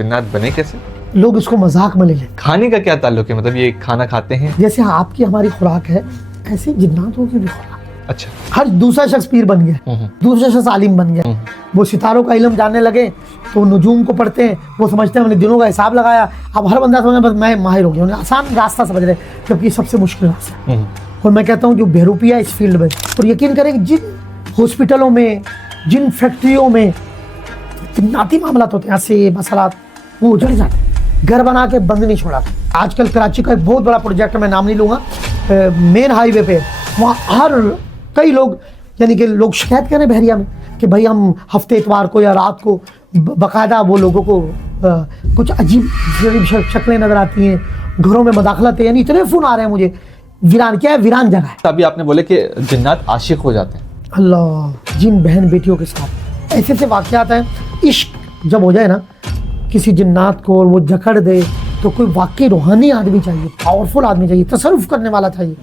जन्नात बने कैसे? लोग इसको मजाक में ले लेते। खाने का क्या ताल्लुक है, मतलब ये खाना खाते हैं? जैसे आपकी हमारी खुराक है, ऐसे जिन्नातों की भी खुराक। अच्छा। हर दूसरा शख्स पीर बन गया, दूसरा शख्स आलिम बन गया। वो सितारों का इल्म जानने लगे तो नजूम को पढ़ते हैं, वो समझते हैं हमने दिनों का हिसाब लगाया। अब हर बंदा समझ बस मैं माहिर हो गया, उन्हें आसान रास्ता समझ रहे, जबकि सबसे मुश्किल रास्ता। और मैं कहता हूँ जो बेरूपिया इस फील्ड में, और यकीन करें कि जिन हॉस्पिटलों में, जिन फैक्ट्रियों में जिन्नाती मामलात होते हैं, ऐसे मसलात, वो उजड़ जाते हैं। घर बना के बंद नहीं छोड़ा। आजकल कराची का एक बहुत बड़ा प्रोजेक्ट, मैं नाम नहीं लूँगा, मेन हाईवे पे, वहाँ हर कई लोग, यानी कि लोग शिकायत करें बहरिया में कि भाई हम हफ्ते इतवार को या रात को बाकायदा वो लोगों को कुछ अजीब शक्लें नजर आती हैं, घरों में मदाखलत है, यानी इतने फ़ोन आ रहे हैं मुझे। वीरान क्या है, वीरान जगह है। अभी आपने बोले कि जिन्नात आशिक हो जाते हैं। अल्लाह, जिन बहन बेटियों के साथ ऐसे ऐसे वाक़यात हैं। इश्क जब हो जाए ना किसी जिन्नात को और वो जकड़ दे, तो कोई वाकई रूहानी आदमी चाहिए, पावरफुल आदमी चाहिए, तसर्रुफ करने वाला चाहिए,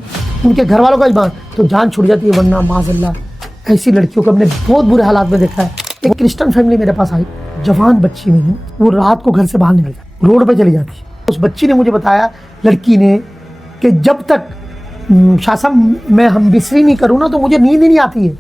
उनके घर वालों का ईमान, तो जान छुट जाती है। वरना माज़अल्लाह ऐसी लड़कियों को हमने बहुत बुरे हालात में देखा है। एक क्रिश्चियन फैमिली मेरे पास आई, जवान बच्ची में, वो रात को घर से बाहर निकल जाती, रोड पे चली जाती है। उस बच्ची ने मुझे बताया, लड़की ने, कि जब तक शाह साहब मैं हम बिसरी नहीं करूँ ना तो मुझे नींद ही नहीं आती है।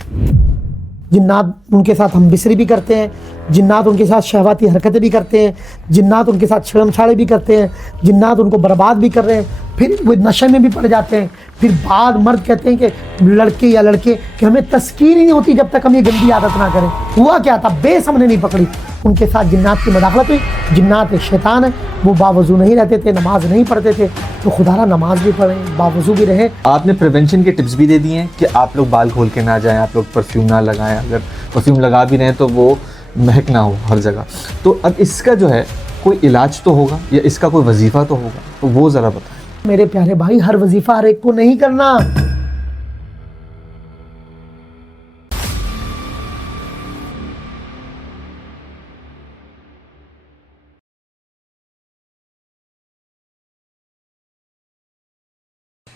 जिन्नात उनके साथ हम बिसरी भी करते हैं, जिन्नात उनके साथ शहवाती हरकतें भी करते हैं, जिन्नात उनके साथ छेड़छाड़े भी करते हैं, जिन्नात उनको बर्बाद भी कर रहे हैं, फिर वो नशे में भी पड़ जाते हैं। फिर बाद मर्द कहते हैं कि लड़के या लड़के कि हमें तस्कीर ही नहीं होती जब तक हम ये गंदी आदत ना करें। हुआ क्या था, बेस हमने नहीं पकड़ी, उनके साथ जिन्नात की मदाखलत हुई। जिन्नात एक शैतान है, वो बावजू नहीं रहते थे, नमाज नहीं पढ़ते थे, तो खुदारा नमाज भी पढ़ें, बावजू भी रहे। आपने प्रिवेंशन के टिप्स भी दे दिए हैं कि आप लोग बाल खोल के ना जाएं, आप लोग परफ्यूम ना लगाएं, अगर परफ्यूम लगा भी रहे हैं तो वो महक ना हो हर जगह। तो अब इसका जो है कोई इलाज तो होगा, या इसका कोई वजीफ़ा तो होगा, तो वो ज़रा बताएं। मेरे प्यारे भाई, हर वजीफा हर एक को नहीं करना।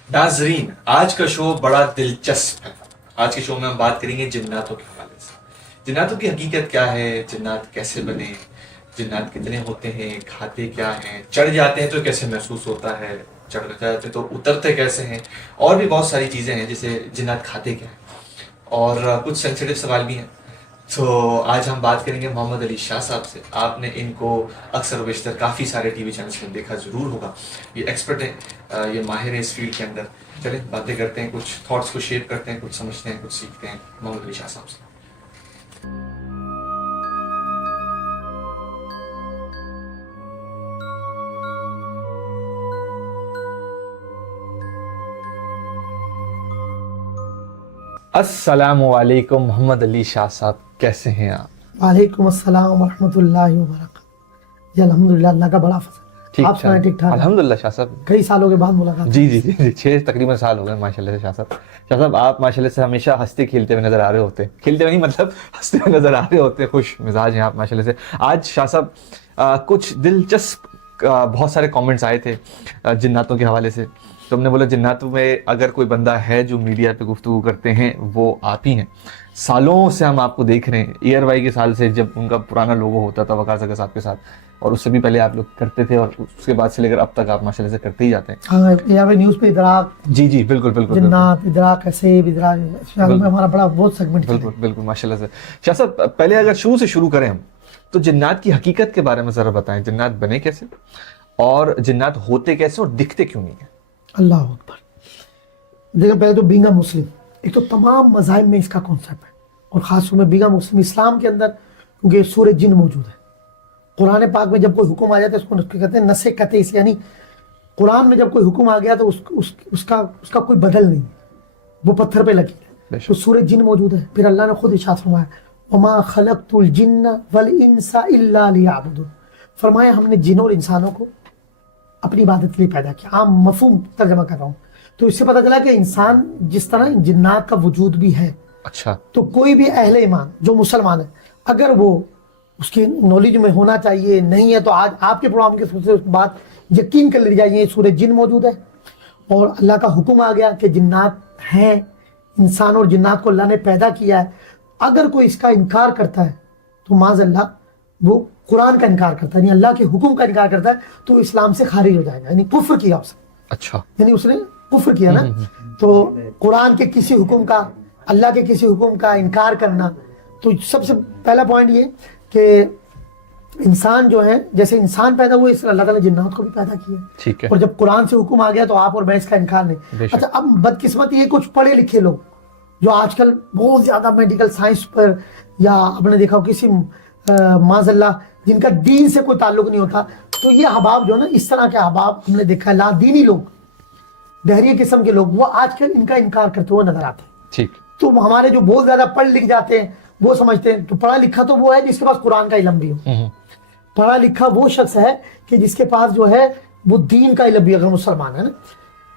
नाज़रीन, आज का शो बड़ा दिलचस्प है। आज के शो में हम बात करेंगे जिन्नातों के हवाले से। जिन्नातों की हकीकत क्या है, जिन्नात कैसे बने, जिन्नात कितने होते हैं, खाते क्या हैं, चढ़ जाते हैं तो कैसे महसूस होता है, चढ़ जाते तो उतरते कैसे हैं, और भी बहुत सारी चीज़ें हैं जैसे जिन्नात खाते क्या हैं, और कुछ सेंसिटिव सवाल भी हैं। तो आज हम बात करेंगे मोहम्मद अली शाह साहब से। आपने इनको अक्सर बेशतर काफ़ी सारे टीवी चैनल्स में देखा ज़रूर होगा। ये एक्सपर्ट हैं, ये माहिर है इस फील्ड के अंदर। चलें बातें करते हैं, कुछ थॉट्स को शेयर करते हैं, कुछ समझते हैं, कुछ सीखते हैं मोहम्मद अली शाह साहब से। अस्सलामु अलैकुम मोहम्मद अली शाह साहब, कैसे हैं आप? वालेकुम अस्सलाम व रहमतुल्लाहि व बरकातहू। जी अल्हम्दुलिल्लाह, अल्लाह का बड़ा फजल। ठीक आप सुनाएं, ठीक ठाक? अल्हम्दुलिल्लाह शाह साहब, कई सालों के बाद मुलाकात। जी जी जी जी 6 तकरीबन साल हो गए माशाल्लाह से शाह साहब। शाह साहब, आप माशाल्लाह से हमेशा हंसते खेलते हुए नज़र आ रहे होते हैं। खेलते हुए नहीं, मतलब हंसते हुए नज़र आ रहे होते हैं, खुश मिजाज हैं आप माशाल्लाह से। आज शाह साहब कुछ दिलचस्प बहुत सारे कमेंट्स आए थे जिन्नातों के हवाले से, तो हमने बोला जिन्नातों में अगर कोई बंदा है जो मीडिया पे गुफ्तगू करते हैं वो आप ही हैं। सालों से हम आपको देख रहे हैं, एयर वाई के साल से, जब उनका पुराना लोगो होता था वकार ज़का साहब के साथ, और उससे भी पहले आप लोग करते थे, और उसके बाद से लेकर अब तक आप माशाल्लाह से करते ही जाते हैं। हाँ, यहाँ पे न्यूज़ पे इदराक, जी जी बिल्कुल बिल्कुल, जिन्नात, इदराक, ऐसे इदराक में हमारा बड़ा बहुत सेगमेंट। बिल्कुल बिल्कुल माशाल्लाह से। शाह साहब, पहले अगर शुरू से शुरू करें हम, तो जिन्नात की हकीकत के बारे में ज़रा बताएं। जिन्नात बने कैसे, और जिन्नात होते कैसे, और दिखते क्यों नहीं है? अल्लाह अकबर। देखो, पहले तो बींगा मुस्लिम, एक तो तमाम मज़ाहिब में इसका कॉन्सेप्ट है, और ख़ास तौर में बींगा मुस्लिम इस्लाम के अंदर, क्योंकि सूरह जिन मौजूद है। कुरान पाक में जब कोई हुक्म आ जाता है, उसको कहते हैं नसे कते, यानी कुरान में जब कोई हुक्म आ गया तो उसका कोई बदल नहीं, वो पत्थर पे लगी है। तो सूरह जिन मौजूद है। फिर अल्लाह ने खुद इरशाद फरमाया, वमा खलक़तुल जिन्ना वल इंसा इल्ला लियअबुदून, फरमाया हमने जिन और इंसानों को अपनी इबादत के लिए पैदा किया। आम मफहूम तर्जमा कर रहा हूँ। तो इससे पता चला कि इंसान जिस तरह जिन्नात का वजूद भी है, अच्छा, तो कोई भी अहले ईमान जो मुसलमान है, अगर वो उसकी नॉलेज में होना चाहिए, नहीं है तो आज आपके प्रोग्राम के बाद यकीन कर ली जाइए, सूरह जिन मौजूद है, और अल्लाह का हुक्म आ गया कि जिन्नात हैं, इंसान और जिन्नात को अल्लाह ने पैदा किया है। अगर कोई इसका इनकार करता है तो माज़अल्लाह وہ قرآن کا انکار کرتا ہے، یعنی اللہ کے حکم کا انکار کرتا ہے تو اسلام سے خارج ہو جائے گا، یعنی کفر کیا اس نے. اچھا. یعنی اس نے کفر کیا نا. تو قرآن کے کسی حکم کا، اللہ کے کسی حکم کا انکار کرنا. تو سب سے پہلا پوائنٹ یہ کہ انسان جو ہے، جیسے انسان پیدا ہوئے اس طرح اللہ تعالیٰ نے جنات کو بھی پیدا کیا. ٹھیک ہے. اور جب قرآن سے حکم آ گیا تو آپ اور میں اس کا انکار نہیں. اچھا اب بدقسمت یہ کچھ پڑھے لکھے لوگ جو آج کل بہت زیادہ میڈیکل سائنس پر، یا آپ نے دیکھا ہو کسی معاذ اللہ جن کا دین سے کوئی تعلق نہیں ہوتا، تو یہ احباب جو ہے نا، اس طرح کے احباب ہم نے دیکھا ہے، لا دینی لوگ، دہریہ قسم کے لوگ، وہ آج کل ان کا انکار کرتے ہوئے نظر آتے ہیں. ٹھیک. تو ہمارے جو بہت زیادہ پڑھ لکھ جاتے ہیں وہ سمجھتے ہیں تو پڑھا لکھا تو وہ ہے جس کے پاس قرآن کا علم بھی ہو. پڑھا لکھا وہ شخص ہے کہ جس کے پاس جو ہے وہ دین کا علم بھی، اگر مسلمان ہے نا.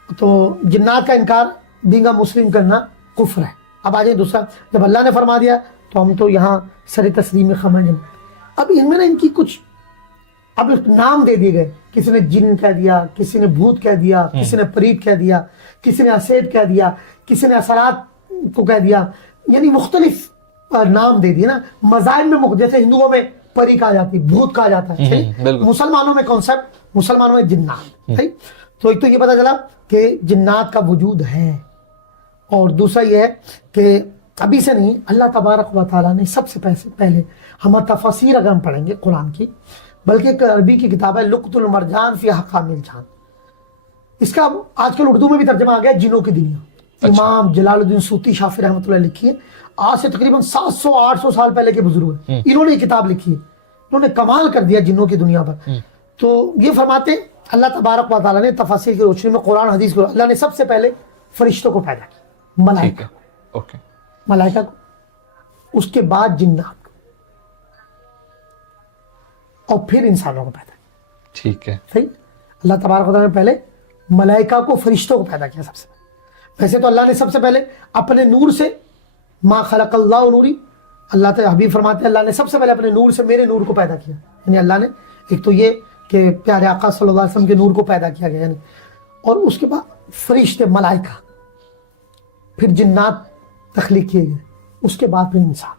تو جنات کا انکار دین کا مسلم کرنا کفر ہے. اب آ جائیں دوسرا، جب اللہ نے فرما دیا تو ہم تو یہاں سر تسلیم میں خم ہیں. اب ان میں نا ان کی کچھ اب نام دے دیے گئے، کسی نے جن کہہ دیا، کسی نے بھوت کہہ دیا، کسی نے پریت کہہ دیا، کسی نے اسید کہہ دیا، کسی نے اثرات کو کہہ دیا، یعنی مختلف نام دے دیے نا. مذاہب میں جیسے ہندوؤں میں پری کہا جاتی، بھوت کہا جاتا ہے، مسلمانوں میں کانسیپٹ، مسلمانوں میں جنات. تو ایک تو یہ پتا چلا کہ جنات کا وجود ہے، اور دوسرا یہ ہے کہ ابھی سے نہیں، اللہ تبارک و تعالیٰ نے سب سے پہلے ہم تفاسیر اگر ہم پڑھیں گے قرآن کی، بلکہ ایک عربی کی کتاب ہے لقط المرجان فی احکام الجان، اس کا آج کل اردو میں بھی ترجمہ آ گیا جنوں کی دنیا. امام جلال الدین سوتی شافی رحمۃ اللہ لکھی ہے، آج سے تقریباً 700-800 سال پہلے کے بزرگ ہیں، انہوں نے یہ کتاب لکھی ہے. انہوں نے کمال کر دیا جنوں کی دنیا پر. تو یہ فرماتے ہیں اللہ تبارک و تعالیٰ نے تفاسیر کی روشنی میں قرآن حدیث کو، اللہ نے سب سے پہلے فرشتوں کو پیدا کیا، ملائکہ، ملائکہ کو، اس کے بعد جنات کو، اور پھر انسانوں کو پیدا کیا. ٹھیک ہے. صحیح. اللہ تبارک و تعالیٰ نے پہلے ملائکہ کو، فرشتوں کو پیدا کیا سب سے پہلے. ویسے تو اللہ نے سب سے پہلے اپنے نور سے، ما خلق اللہ نوری، اللہ تعالیٰ حبیب فرماتے ہیں اللہ نے سب سے پہلے اپنے نور سے میرے نور کو پیدا کیا. یعنی اللہ نے ایک تو یہ کہ پیارے آقا صلی اللہ علیہ وسلم کے نور کو پیدا کیا گیا، یعنی، اور اس کے بعد فرشتے، ملائکہ، پھر جنات تخلیق کیے گئے، اس کے بعد پھر انسان.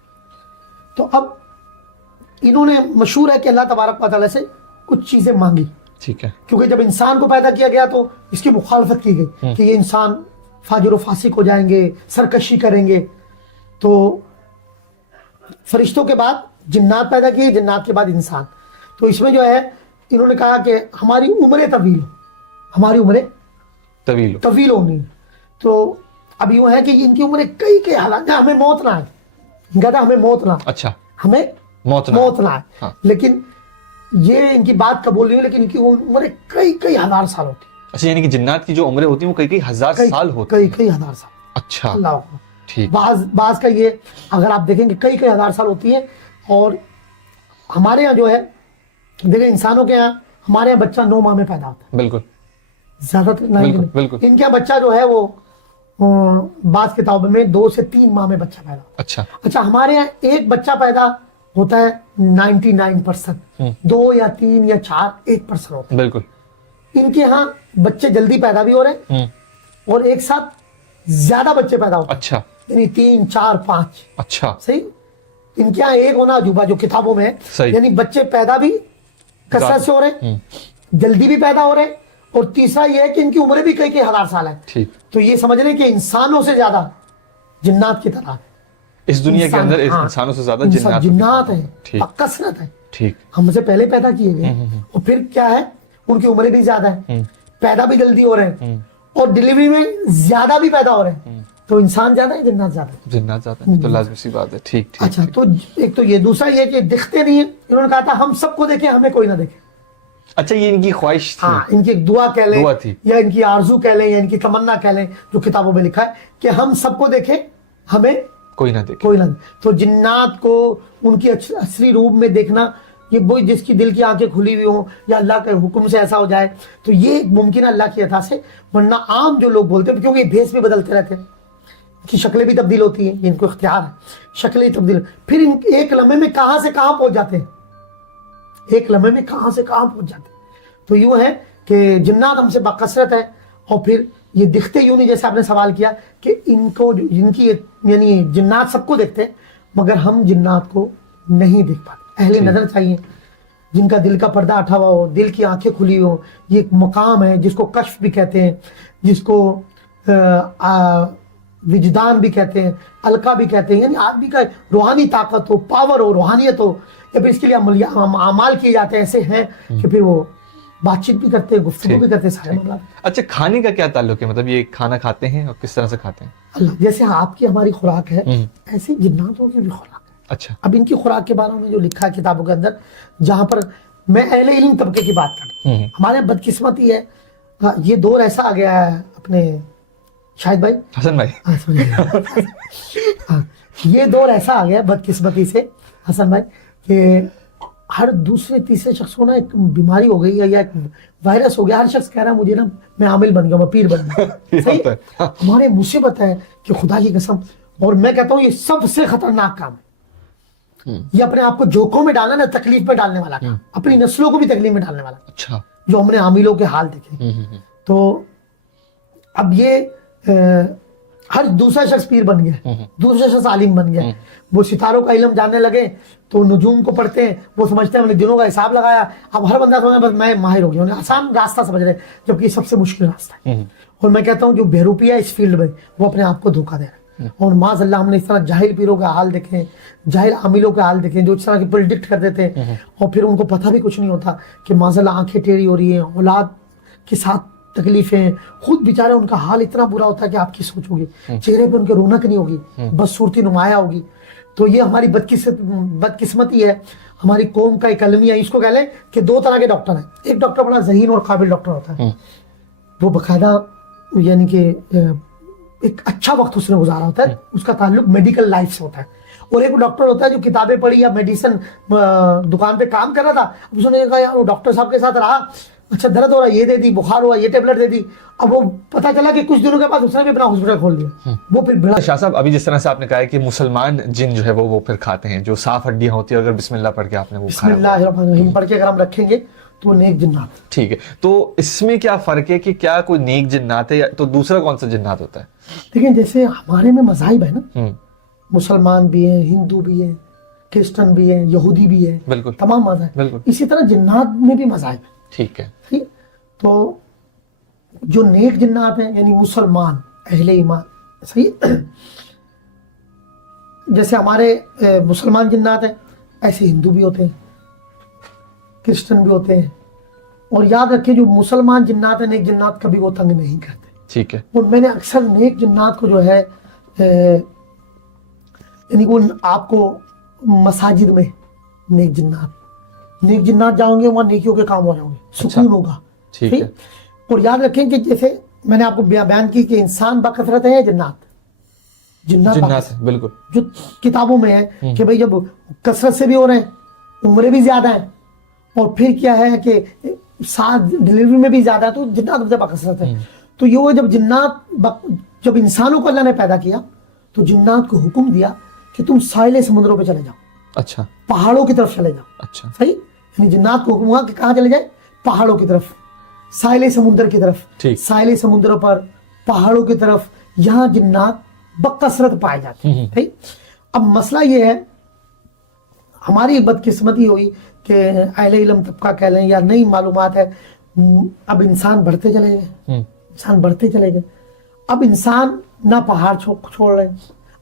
تو اب انہوں نے، مشہور ہے کہ اللہ تبارک و تعالیٰ سے کچھ چیزیں مانگی. ٹھیک ہے. کیونکہ جب انسان کو پیدا کیا گیا تو اس کی مخالفت کی گئی کہ یہ انسان فاجر و فاسق ہو جائیں گے، سرکشی کریں گے. تو فرشتوں کے بعد جنات پیدا کیے، جنات کے بعد انسان. تو اس میں جو ہے انہوں نے کہا کہ ہماری عمریں طویل ہو، ہماری عمریں طویل ہونی. تو اب یوں ہے کہ ان کی عمریں کئی حالات، ہمیں موت نہ آئے، کہتا ہمیں موت نہ آئے. اچھا. ہمیں موت نہ آئے. ہاں. لیکن یہ ان کی بات قبول نہیں ہو، لیکن ان کی عمریں کئی ہزار سال ہوتی. اچھا، یعنی کہ جنات کی جو عمریں ہوتی ہیں وہ کئی ہزار سال ہوتی ہیں. کئی ہزار سال. اچھا. اللہ اکبر. ٹھیک. بعض کا یہ اگر آپ دیکھیں کہ کئی ہزار سال ہوتی ہے. اور ہمارے یہاں جو ہے دیکھیں، انسانوں کے یہاں، ہمارے یہاں بچہ 9 ماہ میں پیدا ہوتا ہے. بالکل. زیادہ تر بالکل. ان کا بچہ جو ہے وہ بعض کتابوں میں 2 سے 3 ماہ میں بچہ پیدا ہوتا ہے. اچھا ہمارے یہاں ایک بچہ پیدا ہوتا ہے 99%، 2 یا 3 یا 4 1% ہوتا ہے. بالکل. ان کے ہاں بچے جلدی پیدا بھی ہو رہے ہیں اور ایک ساتھ زیادہ بچے پیدا ہوتے ہیں. اچھا. یعنی 3 4 5. اچھا. صحیح. ان کے یہاں ایک ہونا عجوبہ جو کتابوں میں ہے، یعنی بچے پیدا بھی کثرت سے ہو رہے ہیں، جلدی بھی پیدا ہو رہے ہیں، اور تیسرا یہ ہے کہ ان کی عمریں بھی کئی ہزار سال ہیں. تو یہ سمجھ رہے ہیں کہ انسانوں سے زیادہ جنات کی طرح اس دنیا کے اندر انسانوں سے زیادہ جنات ہیں، کثرت ہے. ٹھیک. ہم سے پہلے پیدا کیے گئے، اور پھر کیا ہے ان کی عمریں بھی زیادہ ہیں، پیدا بھی جلدی ہو رہے ہیں، اور ڈلیوری میں زیادہ بھی پیدا ہو رہے ہیں. تو انسان زیادہ ہے، جنات زیادہ ہے. جنات زیادہ ہے تو لازمی سی بات ہے. ٹھیک. اچھا، تو ایک تو یہ، دوسرا یہ کہ دکھتے نہیں ہیں. انہوں نے کہا تھا ہم سب کو دیکھیں، ہمیں کوئی نہ دیکھے. اچھا، یہ ان کی خواہش تھی. ہاں، ان کی ایک دعا کہہ لیں، یا ان کی آرزو کہہ لیں، یا ان کی تمنا کہہ لیں، جو کتابوں میں لکھا ہے کہ ہم سب کو دیکھیں، ہمیں کوئی نہ دیکھے. تو جنات کو ان کی اصلی روپ میں دیکھنا، یہ وہی جس کی دل کی آنکھیں کھلی ہوئی ہوں یا اللہ کے حکم سے ایسا ہو جائے، تو یہ ممکن ہے اللہ کی عطا سے. ورنہ عام جو لوگ بولتے ہیں، کیونکہ یہ بھیس بھی بدلتے رہتے ہیں، ان کی شکلیں بھی تبدیل ہوتی ہیں، ان کو اختیار ہے، شکلیں تبدیل، پھر ان ایک لمحے میں کہاں سے کہاں پہنچ جاتے ہیں، ایک لمحے میں کہاں سے کہاں پہنچ جاتے ہیں. تو یوں ہے کہ جنات ہم سے باکثرت ہے، اور پھر یہ دکھتے یوں نہیں، جیسے آپ نے سوال کیا کہ ان کو، ان کی، یعنی جنات سب کو دیکھتے ہیں مگر ہم جنات کو نہیں دیکھ پاتے. اہل نظر چاہیے جن کا دل کا پردہ اٹھا ہوا ہو, دل کی آنکھیں کھلی ہو. یہ ایک مقام ہے جس کو کشف بھی کہتے ہیں, جس کو وجدان بھی کہتے ہیں, القا بھی کہتے ہیں. یعنی آدمی کا روحانی طاقت ہو, پاور ہو, روحانیت ہو, یا پھر اس کے لیے اعمال کیے جاتے ہیں ایسے ہیں کہ پھر وہ بات چیت بھی کرتے ہیں, گفتگو بھی کرتے ہیں, سارے معاملات. اچھا, کھانے کا کیا تعلق ہے, مطلب یہ کھانا کھاتے ہیں اور کس طرح سے کھاتے ہیں؟ اللہ جیسے آپ کی ہماری خوراک ہے ایسے جناتوں کی بھی خوراک ہے. اچھا, اب ان کی خوراک کے بارے میں جو لکھا ہے کتابوں کے اندر, جہاں پر میں اہل علم طبقے کی بات کر رہا ہوں, ہمارے بدقسمتی ہے یہ دور ایسا آ گیا ہے اپنے شاہد بھائی, حسن بھائی, یہ دور ایسا آ گیا بدقسمتی سے حسن بھائی کہ ہر دوسرے تیسرے شخص کو نا ایک بیماری ہو گئی ہے یا ایک وائرس ہو گیا. ہر شخص کہہ رہا ہے مجھے نا میں عامل بن گیا, میں پیر بن گیا. صحیح, ہمارے مصیبت ہے کہ خدا کی قسم, اور میں کہتا ہوں یہ سب سے خطرناک کام ہے. یہ اپنے آپ کو جوکوں میں ڈالنا نا, تکلیف میں ڈالنے والا کام, اپنی نسلوں کو بھی تکلیف میں ڈالنے والا. اچھا, جو ہم نے عاملوں کے حال دیکھے. تو اب یہ ہر دوسرا شخص پیر بن گیا, دوسرا شخص عالم بن گیا. وہ ستاروں کا علم جاننے لگے تو نجوم کو پڑھتے ہیں, وہ سمجھتے ہیں ہم نے دنوں کا حساب لگایا. اب ہر بندہ سمجھا بس میں ماہر ہو گیا, انہیں آسان راستہ سمجھ رہے, جبکہ یہ سب سے مشکل راستہ ہے. اور میں کہتا ہوں جو بہروپی ہے اس فیلڈ میں وہ اپنے آپ کو دھوکہ دے رہا ہے. اور معاذ اللہ ہم نے اس طرح جاہل پیروں کا حال دیکھے, جاہل عاملوں کا حال دیکھے جو اس طرح کی پریڈکٹ کر دیتے ہیں اور پھر ان کو پتہ بھی کچھ نہیں ہوتا کہ معاذ اللہ آنکھیں ٹیڑھی ہو رہی ہیں, اولاد کے ساتھ تکلیفیں, خود بیچارے ان کا حال اتنا برا ہوتا ہے کہ آپ کی سوچ ہوگی, چہرے پہ ان کے رونق نہیں ہوگی, بس صورتی نمایاں ہوگی. تو یہ ہماری بدقسمتی ہے, ہماری قوم کا ایک المیہ ہے. اس کو کہہ لیں کہ دو طرح کے ڈاکٹر ہیں. ایک ڈاکٹر بڑا ذہین اور قابل ڈاکٹر ہوتا ہے, وہ باقاعدہ یعنی کہ ایک اچھا وقت اس نے گزارا ہوتا ہے, اس کا تعلق میڈیکل لائف سے ہوتا ہے. اور ایک ڈاکٹر ہوتا ہے جو کتابیں پڑھی یا میڈیسن دکان پہ کام کر رہا تھا, اس نے کہا یار وہ ڈاکٹر صاحب کے ساتھ رہا, اچھا درد ہو رہا یہ دے دی, بخار ہوا یہ ٹیبلٹ دے دی. اب وہ پتہ چلا کہ کچھ دنوں کے بعد اس نے بھی اپنا ہاسپٹل کھول دیا. وہ پھر بڑا شاہ صاحب ابھی جس طرح سے آپ نے کہا ہے کہ مسلمان جن جو ہے وہ پھر کھاتے ہیں, جو صاف ہڈیاں ہوتی ہیں, اگر بسم اللہ پڑھ کے آپ نے وہ بسم اللہ الرحمن الرحیم پڑھ کے اگر ہم رکھیں گے تو نیک جنات. ٹھیک ہے, تو اس میں کیا فرق ہے کہ کیا کوئی نیک جنات ہے تو دوسرا کون سا جنات ہوتا ہے؟ دیکھیں جیسے ہمارے میں مذاہب ہے نا, مسلمان بھی ہیں, ہندو بھی ہیں, کرسچن بھی ہیں, یہودی بھی ہیں, بالکل تمام مذاہب. بالکل اسی طرح جنات میں بھی مذاہب ہے. ٹھیک ہے, ٹھیک, تو جو نیک جنات ہیں یعنی مسلمان اہل ایمان, صحیح, جیسے ہمارے مسلمان جنات ہیں ایسے ہندو بھی ہوتے ہیں, کرسچن بھی ہوتے ہیں. اور یاد رکھیں جو مسلمان جنات ہیں, نیک جنات کبھی وہ تنگ نہیں کرتے. ٹھیک ہے, اور میں نے اکثر نیک جنات کو جو ہے یعنی وہ آپ کو مساجد میں نیک جنات جاؤں گے وہاں نیکیوں کے کام ہو رہے ہوں گے, سکون ہوگا. ٹھیک ہے, اور یاد رکھیں کہ جیسے میں نے آپ کو بیان کی کہ انسان بکثرت ہے, جنات بالکل جو کتابوں میں ہے کہ بھئی جب کثرت سے بھی ہو رہے ہیں, عمریں بھی زیادہ ہیں, اور پھر کیا ہے کہ ساتھ ڈلیوری میں بھی زیادہ ہے, تو جنات بکثرت ہے. تو یہ وہ جب انسانوں کو اللہ نے پیدا کیا تو جنات کو حکم دیا کہ تم ساحل سمندروں پہ چلے جاؤ. اچھا, پہاڑوں کی طرف چلے جاؤ. اچھا, صحیح, یعنی جنات کو حکم ہوا کہ کہاں چلے جائیں, پہاڑوں کی طرف, ساحل سمندر کی طرف. ساحل سمندروں پر, پہاڑوں کی طرف, یہاں جنات بکثرت پائے جاتے ہیں. ٹھیک, اب مسئلہ یہ ہے ہماری بدقسمتی ہوئی کہ اہل علم طبقہ کہہ لیں یا نئی معلومات ہے, اب انسان بڑھتے چلے گئے. اب انسان نہ پہاڑ چھوڑ رہے ہیں,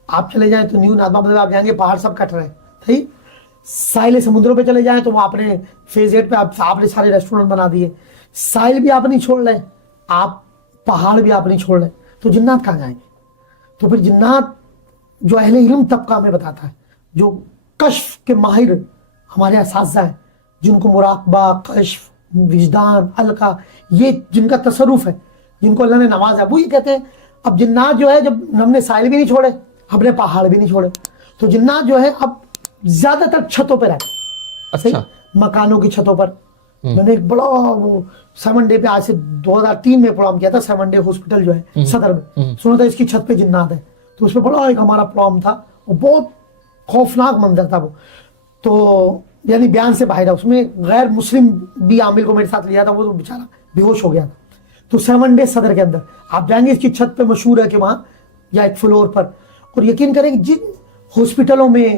آپ چلے جائیں تو نیو نادما مطلب آپ جائیں گے پہاڑ سب کٹ رہے ہیں. ٹھیک, ساحل سمندروں پہ چلے جائیں تو وہاں اپنے فیز 8 پہ آپ نے سارے ریسٹورنٹ بنا دیے. ساحل بھی آپ نہیں چھوڑ رہے, آپ پہاڑ بھی آپ نہیں چھوڑ رہے, تو جنات کہاں جائیں گے؟ تو پھر جنات جو اہل علم طبقہ میں بتاتا ہے, جو کشف کے ماہر ہمارے اساتذہ ہیں, جن کو مراقبہ, کشف, وجدان, القا, یہ جن کا تصرف ہے, جن کو اللہ نے نوازا, وہ یہ کہتے ہیں اب جنات جو ہے جب ہم نے ساحل بھی نہیں چھوڑے, ہم نے پہاڑ بھی نہیں چھوڑے, تو جنات جو ہے اب زیادہ تر چھتوں پہ رہتے. اچھا, مکانوں کی چھتوں پر. میں نے ایک بڑا وہ 7 ڈے پہ آج سے 2003 میں پروگرام کیا تھا, 7 ڈے ہاسپٹل جو ہے صدر میں, سنا تھا اس کی چھت پہ جنات ہے, تو اس پہ بڑا ایک ہمارا پروگرام تھا, وہ بہت خوفناک منظر تھا وہ, تو یعنی بیان سے باہر ہے. اس میں غیر مسلم بھی عامل کو میرے ساتھ لیا تھا, وہ تو بیچارہ بے ہوش ہو گیا تھا. تو 7 ڈے صدر کے اندر آپ جائیں گے, اس کی چھت پہ مشہور ہے کہ وہاں یا ایک فلور پر, اور یقین کریں کہ جن ہاسپٹلوں میں,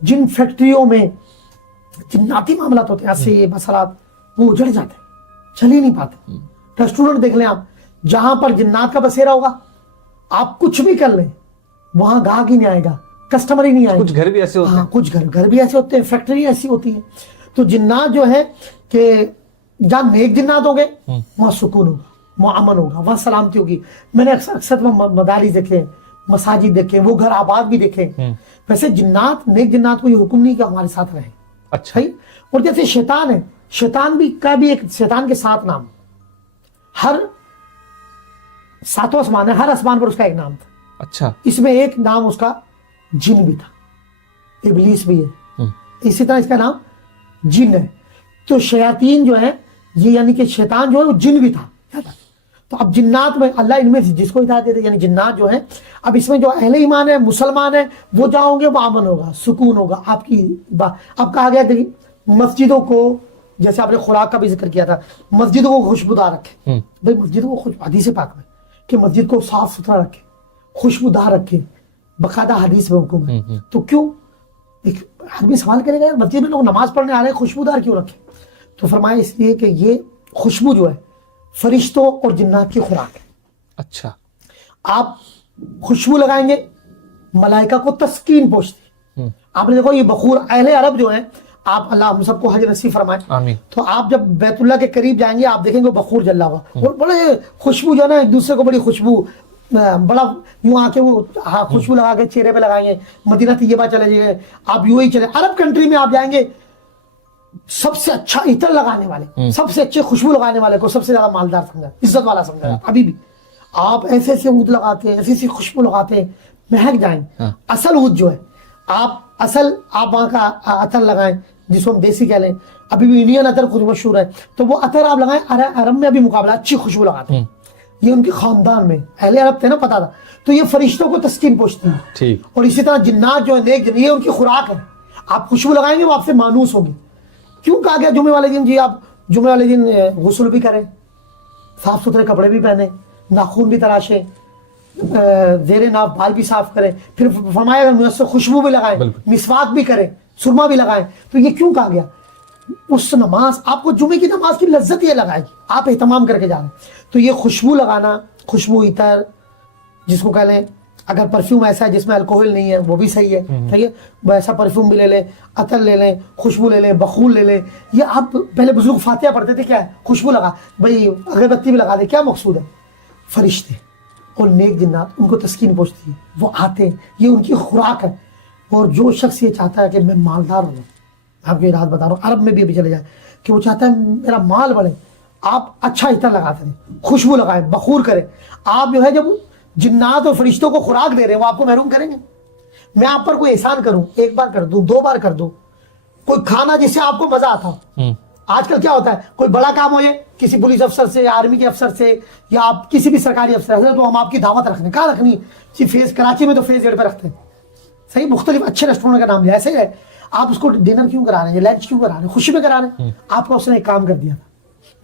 جن فیکٹریوں میں जिन्नाती मामला होते हैं, ऐसे मसलात वो उजड़ जाते हैं, चल ही नहीं पाते। रेस्टोरेंट देख लें आप, जहां पर जिन्नात का बसेरा होगा, आप कुछ भी कर लें वहां गाहक ही नहीं आएगा, कस्टमर ही नहीं आएगा। कुछ घर भी ऐसे होते हैं। हाँ, कुछ घर भी ऐसे होते हैं, फैक्ट्री ऐसी होती है। तो जिन्नात जो है कि जहां नेक जिन्नात होंगे वहां सुकून होगा, वहां अमन होगा, वहां सलामती होगी। मैंने अक्सर मदारिस देखे, मसाजिद देखे, वो घर आबाद भी देखे। वैसे जिन्नात, नेक जिन्नात को ये हुक्म नहीं कि हमारे साथ रहे। अच्छा। सही। और जैसे शैतान है, शैतान भी का भी एक, शैतान के 7 नाम, हर 7 आसमान है, हर आसमान पर उसका एक नाम था। अच्छा। इसमें एक नाम उसका जिन भी था, इबलीस भी है। इसी तरह इसका नाम जिन है। तो शयातीन जो है ये, यानी कि शैतान जो है वो जिन भी था। तो अब जिन्नात में अल्लाह इनमें से जिसको हिदायत देते, यानी जिन्नात जो है, अब इसमें जो अहले ईमान है, मुसलमान है, वो जहाँ होंगे वो अमन होगा, सुकून होगा आपकी। अब कहा गया देखिए, मस्जिदों को, जैसे आपने खुराक का भी जिक्र किया था, मस्जिदों को खुशबूदार रखे। भाई मस्जिदों को खुश, हदीस पाक में कि मस्जिद को साफ सुथरा रखे, खुशबूदार रखे, बकायदा हदीस में हुक्म है। तो क्यों, एक आदमी सवाल करेगा यार मस्जिद में लोग नमाज पढ़ने आ रहे हैं, खुशबूदार क्यों रखे? तो फरमाया इसलिए कि ये खुशबू जो है फरिश्तों और जिन्नात की खुराक है। अच्छा। आप खुशबू लगाएंगे, मलाइका को तस्कीन पहुंचती। आपने देखो ये बखूर, अहले अरब जो है, आप अल्लाह हम सबको हज नसीब फरमाए। आमीन। तो आप जब बैतुल्लाह के करीब जाएंगे, आप देखेंगे बखूर जला हुआ और बड़े खुशबू जो है ना, एक दूसरे को बड़ी खुशबू, बड़ा यूं आके वो खुशबू लगा के चेहरे पे लगाएंगे। मदीना तैयबा चले जाइए, आप यूं ही चले, अरब कंट्री में आप जाएंगे, सबसे अच्छा इत्र लगाने वाले, सबसे अच्छे खुशबू लगाने वाले को सबसे ज्यादा मालदार समझा, इज्जत वाला समझा। अभी भी आप ऐसे ऐसे ऊद लगाते हैं, ऐसी ऐसी खुशबू लगाते हैं, महक जाएंगे। असल ऊद जो है, आप वहां का अतर लगाएं, जिसको हम देसी कह लें। अभी भी इंडियन अतर खुद मशहूर है, तो वो अतर आप लगाएं। अरब में अभी मुकाबला अच्छी खुशबू लगाते हैं, ये उनके खानदान में अहले अरब थे ना, पता था। तो ये फरिश्तों को तस्कीन पहुंचती है। ठीक। और इसी तरह जिन्नात जो है, नेक जिन, ये उनकी खुराक है। आप खुशबू लगाएंगे वो आपसे मानूस होंगे। क्यों कहा गया जुमे वाले दिन, जी आप जुमे वाले दिन गुस्ल भी करें, साफ सुथरे कपड़े भी पहने, नाखून भी तराशे, जेरे नाफ बाल भी साफ करें, फिर फरमाया अगर मुयस्सर खुशबू भी लगाएं, मिसवाक भी करें, सुरमा भी लगाएं। तो ये क्यों कहा गया? उस नमाज, आपको जुमे की नमाज की लज्जत ये लगाएगी, आप एहतमाम करके जा रहे हैं। तो ये खुशबू लगाना, खुशबू इतर जिसको कह लें, अगर परफ्यूम ऐसा है जिसमें अल्कोहल नहीं है वो भी सही है, ठीक है, वैसा परफ्यूम भी ले लें, अतर ले लें, खुशबू ले लें, बखूल ले लें। ये आप पहले बुजुर्ग फातिहा पढ़ते थे, क्या है खुशबू लगा, भाई अगरबत्ती भी लगा दे, क्या मकसूद है? फरिश्ते और नेक जिन्नात, उनको तस्कीन पहुंचती है, वो आते हैं, ये उनकी खुराक है। और जो शख्स ये चाहता है कि मैं मालदार हूँ, आपको ये रात बता रहा हूँ, अरब में भी अभी चले जाए, कि वो चाहता है मेरा माल बढ़े, आप अच्छा इतर लगाते हैं, खुशबू लगाएं, बखूर करें। आप जो है जब जिन्नात और फरिश्तों को खुराक दे रहे हैं, वो आपको महरूम करेंगे। मैं आप पर कोई एहसान करूं, 1 बार कर दूं, 2 बार कर दूं, कोई खाना जिससे आपको मजा आता हो। आजकल क्या होता है, कोई बड़ा काम हो जाए, किसी पुलिस अफसर से, आर्मी के अफसर से, या आप किसी भी सरकारी अफसर से, तो हम आपकी दावत रखने, कहाँ रखनी, फेज कराची में तो फेज 8 पे रखते हैं, सही, मुख्तलिफ अच्छे रेस्टोरेंट का नाम लिया, ऐसे ही है। आप उसको डिनर क्यों करा रहे हैं, लंच क्यों करा रहे हैं, खुशी में करा रहे हैं। आपको उसने एक काम कर दिया था,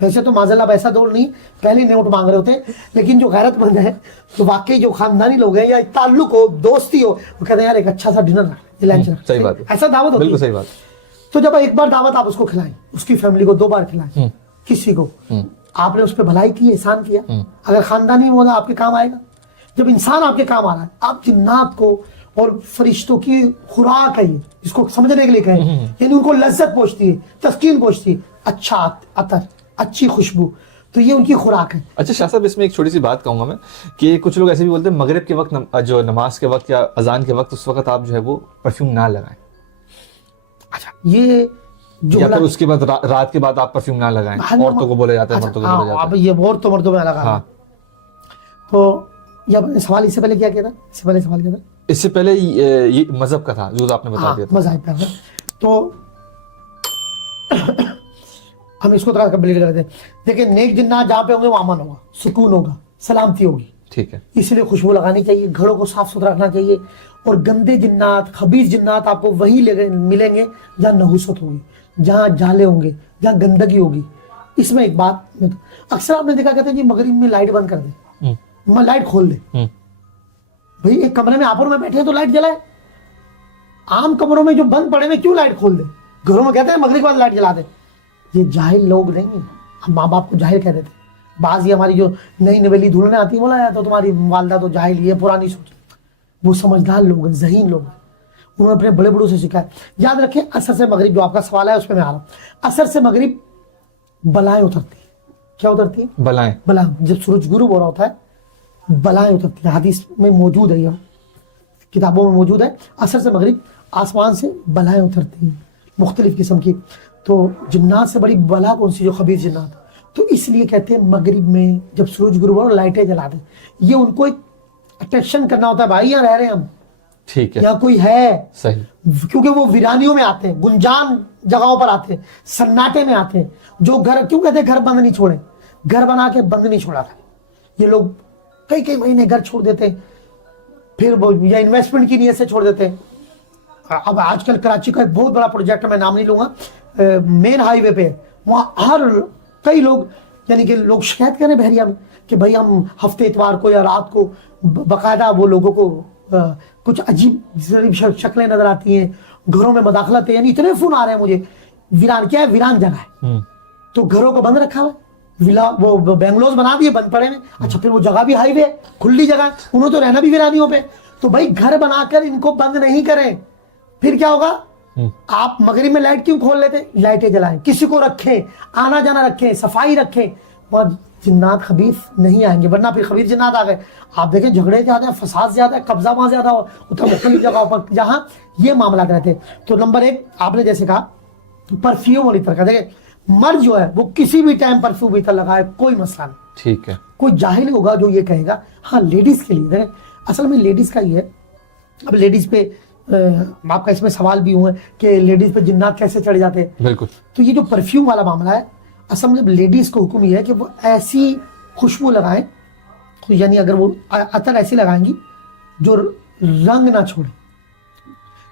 वैसे तो माज़ल्लाह वैसा दौर नहीं, पहले नोट मांग रहे होते, लेकिन जो गैरतमंद है, तो वाकई जो खानदानी लोग हैं, या ताल्लुक हो, दोस्ती हो, वो कहते हैं यार एक अच्छा सा डिनर रख, लंच रख, सही बात है, ऐसा दावत होती है, बिल्कुल सही बात। तो जब 1 बार दावत आप उसको खिलाएं, उसकी फैमिली को 2 बार खिलाएं, किसी को, आपने उस पर भलाई की, एहसान किया। अगर खानदानी होगा आपके काम आएगा। जब इंसान आपके काम आ रहा है, आप जिन्नात को और फरिश्तों की खुराक है ये, इसको समझने के लिए कहें, यानी उनको लज्जत पहुंचती है, तस्कीन पहुंचती है, अच्छा अतर, अच्छी खुशबू, तो ये उनकी खुराक है। अच्छा शाह साहब, इसमें एक छोटी सी बात कहूंगा मैं, कि कुछ लोग ऐसे भी बोलते हैं मगरिब के वक्त, जो नमाज के वक्त या अजान के वक्त, उस वक्त आप जो है वो परफ्यूम ना लगाएं। अच्छा, ये जो या फिर उसके बाद रात के बाद आप परफ्यूम ना लगाएं, औरतों को बोला जाता है, मर्दों को बोला जाता है। ये औरतों मर्दों में अलग है। तो ये सवाल इससे पहले क्या किया था? इससे पहले सवाल किया था, इससे पहले ये मजहब का था जो आपने बता दिया था, मजहब का। तो हम इसको थोड़ा कंप्लीट कर देते हैं। देखिए, नेक जिन्नात जहाँ पे होंगे वो अमन होगा, सुकून होगा, सलामती होगी, ठीक है, इसलिए खुशबू लगानी चाहिए, घरों को साफ सुथरा रखना चाहिए। और गंदे जिन्नात, खबीस जिन्नात आपको वहीं मिलेंगे जहाँ नहुसत होगी, जहाँ जाले होंगे, जहाँ गंदगी होगी। इसमें एक बात अक्सर आपने देखा, कहते हैं जी मगरिब में लाइट बंद कर दे, लाइट खोल दे। भाई एक कमरे में आप और मैं बैठे हैं तो लाइट जलाए, आम कमरों में जो बंद पड़े में क्यों लाइट खोल दे? घरों में कहते हैं मगरिब के बाद लाइट जला दे, ये जाहिल लोग नहीं, हम माँ बाप को जाहिल कह देते। बाज ये हमारी जो नई नवेली दुल्हने आती है, बोला तो तुम्हारी वालदा तो जाहिल, ये पुरानी सोच। वो समझदार लोग हैं, ज़हीन लोग हैं, उन्होंने अपने बड़े बड़ों से सीखा है। याद रखें, असर से मगरिब, जो आपका सवाल है उस पर मैं आ रहा हूँ, असर से मगरिब बलाएं उतरती है। क्या उतरती है? बलाएं। बलाएं। जब सूरज गुरूब हो रहा होता है बलाएं उतरती है, हदीस में मौजूद है, ये किताबों में मौजूद है। असर से मगरिब आसमान से बलाएं उतरती हैं मुख्तलिफ किस्म की। तो जिन्नात से बड़ी बला कौन सी? जो खबीर जिन्नात। तो इसलिए कहते हैं मगरिब में जब सूरज गुरूब हो लाइटें जला दें, ये उनको एक अटेंशन करना होता है, भाई यहाँ रह रहे हैं हम, ठीक है, यहाँ कोई है। सही। क्योंकि वो वीरानियों में आते हैं, गुंजान जगहों पर आते हैं, सन्नाटे में आते हैं। जो घर, क्यों कहते हैं घर बंद नहीं छोड़े, घर बना के बंद नहीं छोड़ा था। ये लोग कई कई महीने घर छोड़ देते हैं, फिर वो या इन्वेस्टमेंट की नीयत से छोड़ देते हैं। अब आजकल कराची का एक बहुत बड़ा प्रोजेक्ट है, मैं नाम नहीं लूंगा, मेन हाईवे पे, वहाँ हर कई लोग, यानी कि लोग शिकायत करें बहरिया में कि भाई हम हफ्ते इतवार को या रात को बाकायदा वो लोगों को कुछ अजीब शक्लें नजर आती हैं, घरों में मदाखलत है, यानी इतने फोन आ रहे हैं मुझे। वीरान क्या है? वीरान जगह है, तो घरों को बंद रखा हुआ, विला वो बेंगलोज बना दिए, बंद पड़े हैं। अच्छा, फिर वो जगह भी हाईवे है, खुली जगह है, उन्होंने तो रहना भी वीरानियों पे। तो भाई घर बनाकर इनको बंद नहीं करें, फिर क्या होगा? आप मगरिब में लाइट क्यों खोल लेते? लाइटें जलाएं, किसी को रखें, आना जाना रखें, सफाई रखें, और जिन्नात खबीर नहीं आएंगे, वरना फिर खबीर जिन्नात आ गए। आप देखें झगड़े ज्यादा है, फसाद ज्यादा है, कब्जा वहां ज्यादा हो, उतना मुख्तलिफ जगहों पर जहां ये मामला रहते हैं। तो नंबर एक, आपने जैसे कहा परफ्यूम और इतर का, देखिए मर्द जो है वो किसी भी टाइम परफ्यूम इतर लगाए, कोई मसला नहीं, ठीक है। कोई जाहिल होगा जो ये कहेगा। हाँ, लेडीज के लिए देखें, असल में लेडीज का ये है, अब लेडीज पे आपका इसमें सवाल भी हुए कि लेडीज पे जिन्नात कैसे चढ़ जाते हैं। बिल्कुल। तो ये जो परफ्यूम वाला मामला है, असल में लेडीज को हुक्म ये है कि वो ऐसी खुशबू लगाएं, तो यानी अगर वो अतर ऐसी लगाएंगी जो रंग ना छोड़े,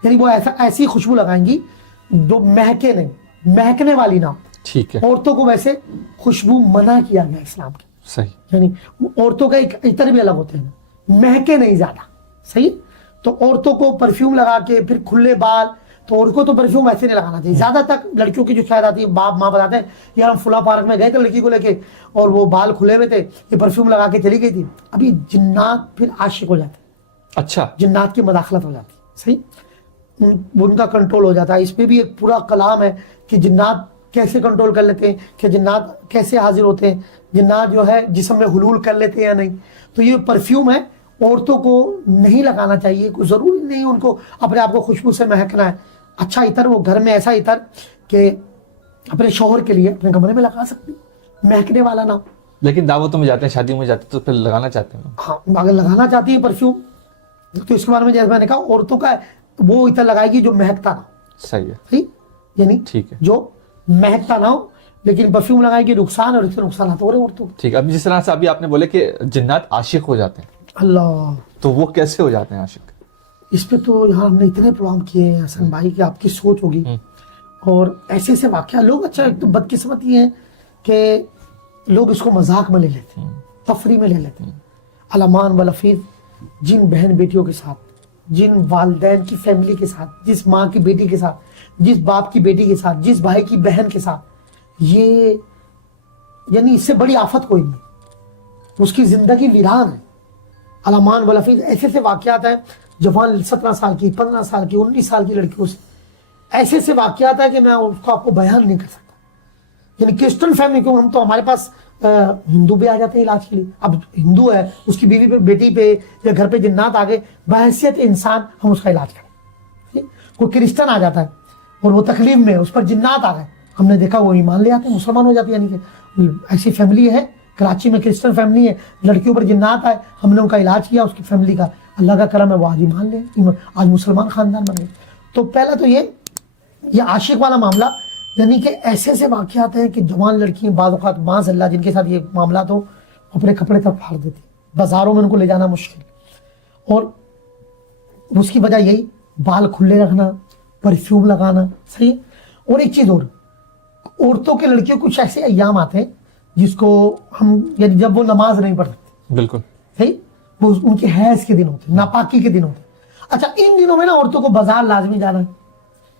यानी वो ऐसी खुशबू लगाएंगी जो महके नहीं, महकने वाली ना हो। ठीक है। औरतों को वैसे खुशबू मना किया गया इस्लाम के, सही। यानी औरतों का एक इतर भी अलग होते हैं, महके नहीं ज्यादा, सही। तो औरतों को परफ्यूम लगा के फिर खुले बाल, तो उनको तो परफ्यूम वैसे नहीं लगाना चाहिए। ज्यादा तक लड़कियों की जो शायद आती है, बाप माँ बताते हैं यार हम फुला पार्क में गए थे लड़की को लेके और वो बाल खुले हुए थे, ये परफ्यूम लगा के चली गई थी। अभी जिन्नात फिर आशिक हो जाते हैं, अच्छा, जिन्नात की मदाखलत हो जाती है, सही। उनका कंट्रोल हो जाता है। इस पे भी एक पूरा कलाम है कि जिन्नात कैसे कंट्रोल कर लेते हैं, कि जिन्नात कैसे हाजिर होते हैं, जिन्नात जो है जिस्म में हुलूल कर लेते हैं या नहीं। तो ये परफ्यूम है, औरतों को नहीं लगाना चाहिए, कोई ज़रूरी नहीं उनको अपने आप को खुशबू से महकना है। अच्छा इतर, वो घर में ऐसा इतर कि अपने शौहर के लिए अपने कमरे में लगा सकते, महकने वाला ना हो। लेकिन दावतों में जाते हैं, शादियों में जाते हैं, तो फिर लगाना चाहते हैं। हाँ, अगर लगाना चाहती है परफ्यूम, तो इसके बारे में जैसे मैंने कहा, औरतों का वो इतर लगाएगी जो महकता ना हो, सही है, सही, यानी ठीक है, जो महकता ना हो, लेकिन परफ्यूम लगाएगी नुकसान, और इससे नुकसान हो रहे औरतों। ठीक है। अब जिस तरह से अभी आपने बोले कि जिन्नात आशिक हो जाते हैं, अल्लाह, तो वो कैसे हो जाते हैं आशिक? इस पे तो यहाँ हमने इतने प्रोग्राम किए हैं हसन भाई कि आपकी सोच होगी। और ऐसे ऐसे वाकया लोग, अच्छा एक तो बदकिस्मत ये है कि लोग इसको मजाक में ले लेते हैं, तफरी में ले लेते हैं। अलमान व लफीज, जिन बहन बेटियों के साथ, जिन वालदैन की फैमिली के साथ, जिस माँ की बेटी के साथ, जिस बाप की बेटी के साथ, जिस भाई की बहन के साथ, ये यानी इससे बड़ी आफत कोई नहीं, उसकी जिंदगी वीरान है। अलमान व लफीज, ऐसे ऐसे वाकयात हैं, जवान 17 साल की, 15 साल की, 19 साल की लड़कियों से ऐसे ऐसे वाकयात है कि मैं उसको आपको बयान नहीं कर सकता। यानी क्रिश्चियन फैमिली, क्यों हम तो हमारे पास हिंदू भी आ जाते हैं इलाज के लिए। अब हिंदू है, उसकी बीवी पे, बेटी पे या घर पे जिन्नात आ गए, बहैसियत इंसान हम उसका इलाज करें। कोई क्रिश्चियन आ जाता है और वो तकलीफ में, उस पर जिन्नात आ गए, हमने देखा वो ईमान ले आते हैं, मुसलमान हो जाती है। यानी कि ऐसी फैमिली है कराची में, क्रिश्चियन फैमिली है, लड़कियों पर जिन्नात आए, हमने उनका इलाज किया, उसकी फैमिली का अल्लाह का करम है, वो आज ईमान ले, आज मुसलमान खानदान बन गए। तो पहला तो ये आशिक वाला मामला, यानी कि ऐसे ऐसे वाकयात हैं कि जवान लड़की बाज़ माज़अल्लाह जिनके साथ ये मामला तो अपने कपड़े तक फाड़ देती, बाजारों में उनको ले जाना मुश्किल। और उसकी वजह यही, बाल खुले रखना, परफ्यूम लगाना, सही है। और एक चीज़ और, औरतों के लड़कियों कुछ ऐसे अय्याम आते हैं जिसको हम, यानी जब वो नमाज नहीं पढ़ सकती, बिल्कुल सही, वो उनके हैज के दिन होते, नापाकी के दिन होते। अच्छा, इन दिनों में ना औरतों को बाजार लाजमी जाना है,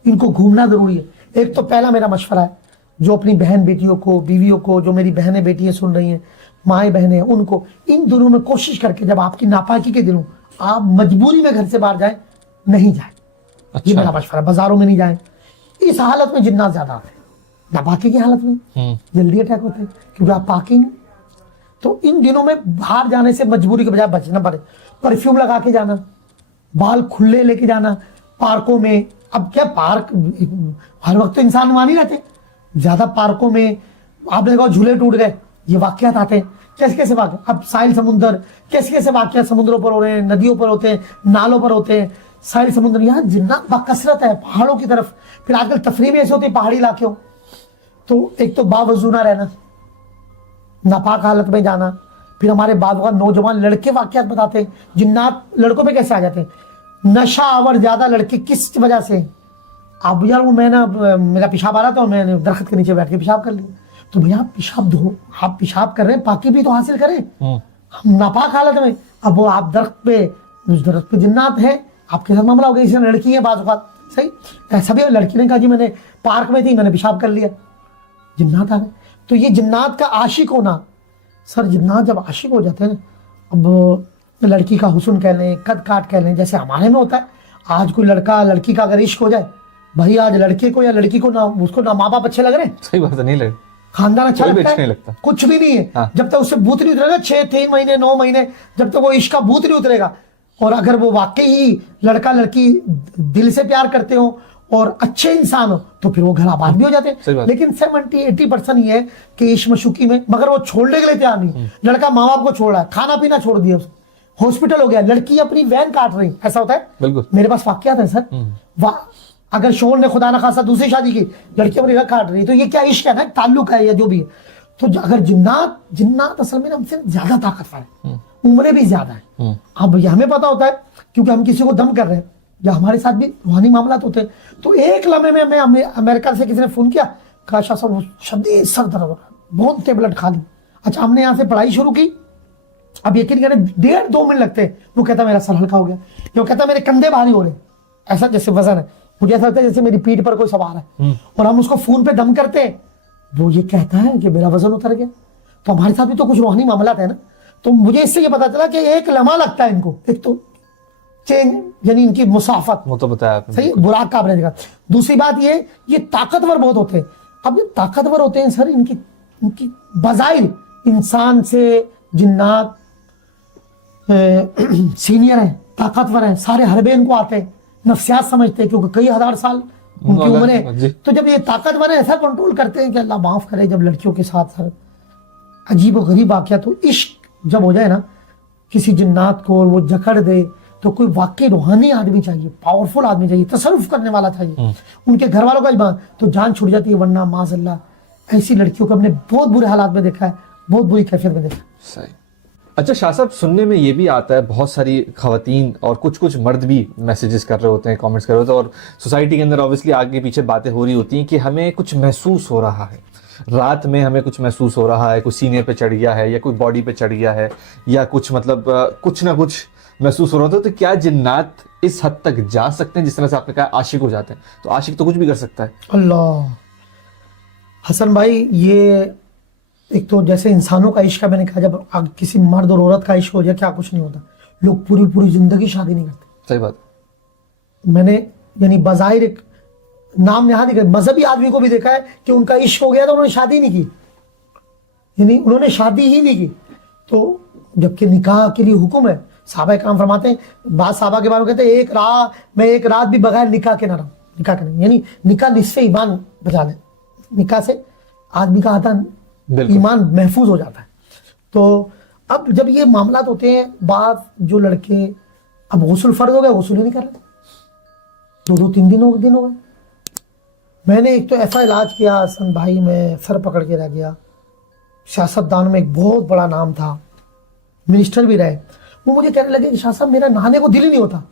इनको घूमना जरूरी है। एक तो पहला मेरा मशवरा है, जो अपनी बहन बेटियों को, बीवियों को, जो मेरी बहनें बेटियां सुन रही हैं, माएँ बहनें, उनको इन दिनों में कोशिश करके, जब आपकी नापाकी के दिनों आप मजबूरी में घर से बाहर जाए, नहीं जाए। ये मेरा मशवरा, बाजारों में नहीं जाए। इस हालत में जिन्नात ज्यादा आते हैं, नापाकी की हालत में जल्दी अटैक होते हैं, क्योंकि आप पाकी नहीं। तो इन दिनों में बाहर जाने से मजबूरी के बजाय बचना पड़े। परफ्यूम लगा के जाना, बाल खुले लेके जाना, पार्कों में। अब क्या पार्क हर वक्त तो इंसान वहां नहीं रहते, ज्यादा पार्कों में आपने देखा झूले टूट गए, ये वाकयात आते हैं। कैसे कैसे वाकया, अब साहिल समुंदर, कैसे कैसे वाकयात समुद्रों पर हो रहे हैं, नदियों पर होते हैं, नालों पर होते हैं, साहिल समुद्र। यहाँ जिन्नात बाकसरत है पहाड़ों की तरफ। फिर आजकल तफरीह भी ऐसे होती है पहाड़ी इलाकों। तो एक तो बावजू ना रहना, नापाक हालत में जाना। फिर हमारे बाद नौजवान लड़के वाकयात बताते हैं, जिन्नात लड़कों पे कैसे आ जाते हैं। नशा आवर ज्यादा लड़के किस वजह से, अब यार वो मैं ना, मेरा पेशाब आ रहा था और मैंने दरख्त के नीचे बैठ के पेशाब कर लिया। तो भैया आप पेशाब धो, आप पेशाब कर रहे हैं, पाकी भी तो हासिल करें। हम नापाक हालत में, अब वो आप दरख्त पे, उस दरख्त पे जिन्नात है, आपके साथ मामला हो गया। इसलिए लड़की है बाज़ औक़ात, सही ऐसा भी, लड़की ने कहा जी मैंने पार्क में थी, मैंने पेशाब कर लिया, जिन्नात आ गए। तो ये जिन्नात का आशिक होना, सर जिन्नात जब आशिक हो जाते हैं ना, अब लड़की का हुस्न कह लें, कद काट कह लें, जैसे हमारे में होता है। आज कोई लड़का लड़की का अगर इश्क हो जाए, भाई आज लड़के को या लड़की को ना, उसको ना माँ बाप अच्छे लग रहे हैं, सही बात है, नहीं लगे, खानदान अच्छा लगता है, नहीं लगता, कुछ भी नहीं है। हाँ। जब तक उससे भूत नहीं उतरेगा, 6 महीने 9 महीने, जब तक वो इश्क का भूत नहीं उतरेगा। और अगर वो वाकई ही लड़का लड़की दिल से प्यार करते हो और अच्छे इंसान हो, तो फिर वो घर आबाद भी हो जाते हैं। लेकिन 70-80% ये है कि इश्क मशूकी में, मगर वो छोड़ने के लिए तैयार नहीं। लड़का माँ बाप को छोड़ रहा है, खाना पीना छोड़ दिया उसने, हॉस्पिटल हो गया, लड़की अपनी वैन काट रही, ऐसा होता है। बिल्कुल, मेरे पास वाकयात है सर। अगर शोहर ने खुदा ना खासा दूसरी शादी की, लड़की अपनी रग काट रही, तो ये क्या इश्क है ना, ताल्लुक है या जो भी है। तो अगर जिन्नात असल में हमसे ज्यादा ताकतवर है, उम्रें भी ज्यादा है। अब ये हमें पता होता है, क्योंकि हम किसी को दम कर रहे हैं, या हमारे साथ भी रूहानी मामला होते हैं। तो एक लम्हे में मैं अमेरिका से किसी ने फोन किया, कहा शाह साहब शदीद सर दर्द हो रहा है, बहुत टेबलेट खा ली। अच्छा, हमने यहाँ से पढ़ाई शुरू की, अब यकीन करें 1.5-2 मिनट लगते हैं, वो कहता मेरा सर हल्का हो गया, वो कहता मेरे कंधे भारी हो रहे, ऐसा जैसे वजन है, मुझे ऐसा लगता है जैसे मेरी पीठ पर कोई सवार है। और हम उसको फोन पे दम करते हैं, वो ये कहता है कि मेरा वजन उतर गया। तो हमारे साथ भी तो कुछ रूहानी मामला है ना। तो मुझे इससे ये पता चला कि एक लम्हा लगता है इनको, एक तो चेंज यानी इनकी मुसाफत, वो तो बताया आपने, सही, बुराक का आपने देखा। दूसरी बात ये ताकतवर बहुत होते हैं। अब ये ताकतवर होते हैं सर, इनकी बजाइर इंसान से जिन्नात सीनियर है, ताकतवर है, सारे हरबे इनको आते हैं, नफ्सियात समझते हैं, क्योंकि कई हजार साल उनकी उम्र है। तो जब ये ताकतवर है, ऐसा कंट्रोल करते हैं कि अल्लाह माफ करे। जब लड़कियों के साथ सर अजीब और गरीब वाकया, तो इश्क जब हो जाए ना किसी जिन्नात को और वो जकड़ दे, तो कोई वाकई रूहानी आदमी चाहिए, पावरफुल आदमी चाहिए, तसरुफ करने वाला चाहिए, उनके घर वालों का ईमान, तो जान छूट जाती है। वरना माज़अल्लाह ऐसी लड़कियों को हमने बहुत बुरे हालात में देखा है, बहुत बुरी कैफियत में देखा। सही। अच्छा शाह साहब, सुनने में ये भी आता है, बहुत सारी खवातीन और कुछ मर्द भी मैसेजेस कर रहे होते हैं, कमेंट्स कर रहे होते हैं, और सोसाइटी के अंदर ऑब्वियसली आगे पीछे बातें हो रही होती हैं कि हमें कुछ महसूस हो रहा है, रात में हमें कुछ महसूस हो रहा है, कोई सीने पे चढ़ गया है या कोई बॉडी पे चढ़ गया है, या कुछ मतलब कुछ ना कुछ महसूस हो रहा होता है। तो क्या जिन्नात इस हद तक जा सकते हैं, जिस तरह से आपने कहा आशिक हो जाते हैं? तो आशिक तो कुछ भी कर सकता है। अल्लाह हसन भाई, ये एक तो जैसे इंसानों का इश्क है, मैंने कहा जब किसी मर्द और औरत का इश्क हो जाए, क्या कुछ नहीं होता। लोग पूरी जिंदगी शादी नहीं करते। सही बात। मैंने यानी बजाहिर एक नाम यहाँ नहीं, मजहबी आदमी को भी देखा है कि उनका इश्क हो गया तो उन्होंने शादी नहीं की, यानी उन्होंने शादी ही नहीं की। तो जबकि निकाह के लिए हुक्म है, साहबा काम फरमाते हैं, बाद साहबा के बारे में कहते हैं मैं एक रात भी बगैर निकाह के ना रहूं, निकाह के नहीं, यानी निकाह निस्फ़े ईमान बचा ले, निकाह से आदमी का आधा ईमान महफूज हो जाता है। तो अब जब ये मामला होते हैं, बाद जो लड़के अब गुस्ल फर्ज हो गया, गुस्ल ही नहीं कर रहे, 2-3 दिन हो गए। मैंने एक तो ऐसा इलाज किया हसन भाई, मैं सर पकड़ के रह गया। सियासतदान में एक बहुत बड़ा नाम था, मिनिस्टर भी रहे, वो मुझे कहने लगे कि शाह साहब मेरा नहाने को दिल ही नहीं होता।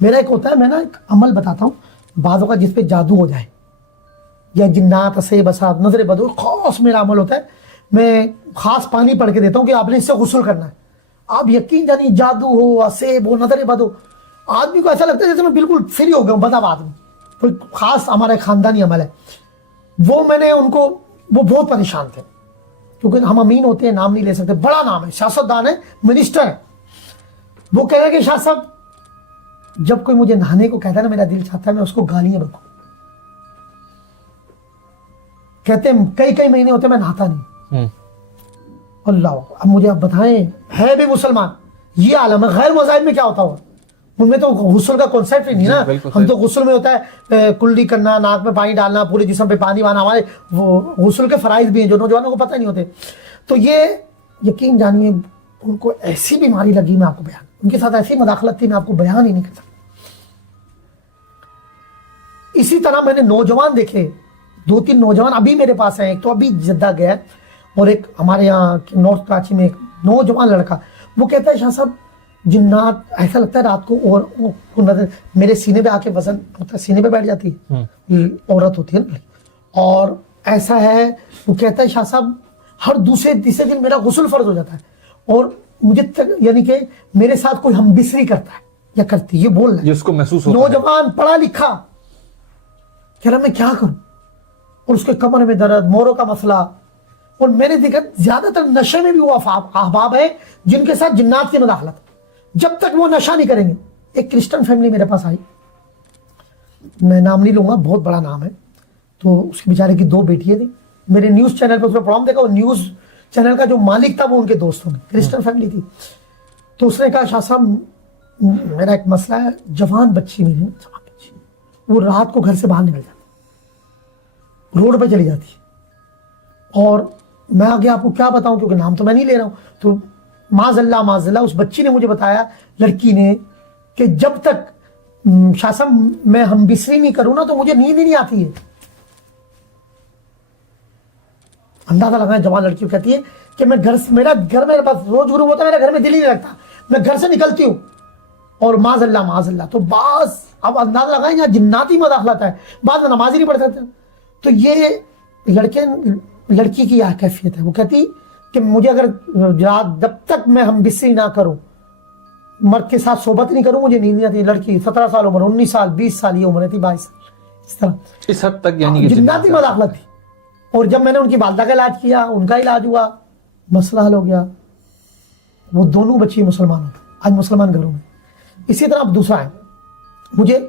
मेरा एक होता है, मैं ना एक अमल बताता हूँ, बाज़ों का जिस पे जादू हो जाए या जिन्नात से बसात नजर बदो, खास मेरा अमल होता है, मैं खास पानी पढ़ के देता हूँ कि आपने इससे गुस्ल करना है। आप यकीन जानिए, जादू हो, असेब हो, नजर बदो, आदमी को ऐसा लगता है जैसे मैं बिल्कुल फ्री हो गया हूँ, बदाब आदमी, कोई खास हमारा खानदानी अमल है, वो मैंने उनको, वो बहुत परेशान थे क्योंकि हम अमीन होते हैं, नाम नहीं ले सकते, बड़ा नाम है, सियासतदान है, मिनिस्टर है। वो कह रहे कि शाह साहब जब कोई मुझे नहाने को कहता है ना, मेरा दिल चाहता है मैं उसको गालियां बकूं। कहते हैं कई कई महीने होते मैं नहाता नहीं। अल्लाह, अब मुझे आप बताएं, है भी मुसलमान, ये आलम है। गैर मज़ाहिब में क्या होता होगा? उनमें तो गुस्ल का कॉन्सेप्ट ही नहीं ना। हम तो गुस्ल में होता है कुल्ली करना, नाक में पानी डालना, पूरे जिस्म पे पानी बहाना, हमारे वो गुस्ल के फराइज भी हैं जो नौजवानों को पता नहीं होते। तो ये यकीन जानिए उनको ऐसी बीमारी लगी, मैं आपको बयान, उनके साथ ऐसी मदाखलत थी, मैं आपको बयान ही नहीं कर सकता। इसी तरह मैंने नौजवान देखे, 2-3 नौजवान अभी मेरे पास हैं। एक तो अभी जद्दा गया और एक हमारे यहाँ नॉर्थ कराची में एक नौजवान लड़का, वो कहता है शाह साहब जिन्नात, ऐसा लगता है रात को, और मेरे सीने पे आके वजन होता है, सीने पे बैठ जाती है, औरत होती है ना, और ऐसा है। वो कहता है शाह साहब हर दूसरे तीसरे दिन मेरा गुस्ल फर्ज हो जाता है और मुझे तक, यानी कि मेरे साथ कोई हम बिसरी करता है या करती, ये बोल रहा है, जिसको महसूस होता है। नौजवान पढ़ा लिखा कह रहा मैं क्या करूं, और उसके कमर में दर्द, मोरों का मसला। और मैंने देखा ज्यादातर नशे में भी वो अहबाब है जिनके साथ जिन्नात की मदाखलत, जब तक वो नशा नहीं करेंगे। एक क्रिश्चियन फैमिली मेरे पास आई, मैं नाम नहीं लूंगा, बहुत बड़ा नाम है। तो उसके बेचारे की 2 बेटियां थी। मेरे न्यूज चैनल पर उसका प्रोग्राम देखा, और न्यूज चैनल का जो मालिक था वो उनके दोस्त होंगे, क्रिश्चियन फैमिली थी। तो उसने कहा शाह साहब मेरा एक मसला है, जवान बच्ची मेरी, जवान बच्ची, वो रात को घर से बाहर निकल जाती, रोड पे चली जाती है। और मैं आगे आपको क्या बताऊं, क्योंकि नाम तो मैं नहीं ले रहा हूं। तो माज़अल्लाह उस बच्ची ने मुझे बताया, लड़की ने, कि जब तक शाह साहब मैं हम बिसरी नहीं करूं ना तो मुझे नींद ही नहीं आती है। अंदाजा लगाएं, जवान लड़की कहती है कि मैं मेरा घर मेरे पास रोज गुरु होता है, मेरे घर में दिल ही नहीं लगता, मैं घर से निकलती हूँ। और माज़अल्लाह तो बाज, अब अंदाजा लगाएं यहाँ जिन्नाती मदाखलत है, बाद में नमाज ही नहीं पढ़ सकते। तो ये लड़की की यह कैफियत है। वो कहती कि मुझे अगर रात, जब तक मैं हम बिस्री ना करूं, मर्द के साथ सोबत नहीं करूं, मुझे नींद नहीं आती। लड़की 17 साल उम्र, 19 साल, 20 साल ये उम्र थी, 22 साल, इस तरह, इस हद तक यानी जिन्नाती मदाखलत थी। और जब मैंने उनकी वालदा का इलाज किया, उनका इलाज हुआ, मसला हल हो गया। वो दोनों बच्चे मुसलमान होते, आज मुसलमान घरों में। इसी तरह अब दूसरा है, मुझे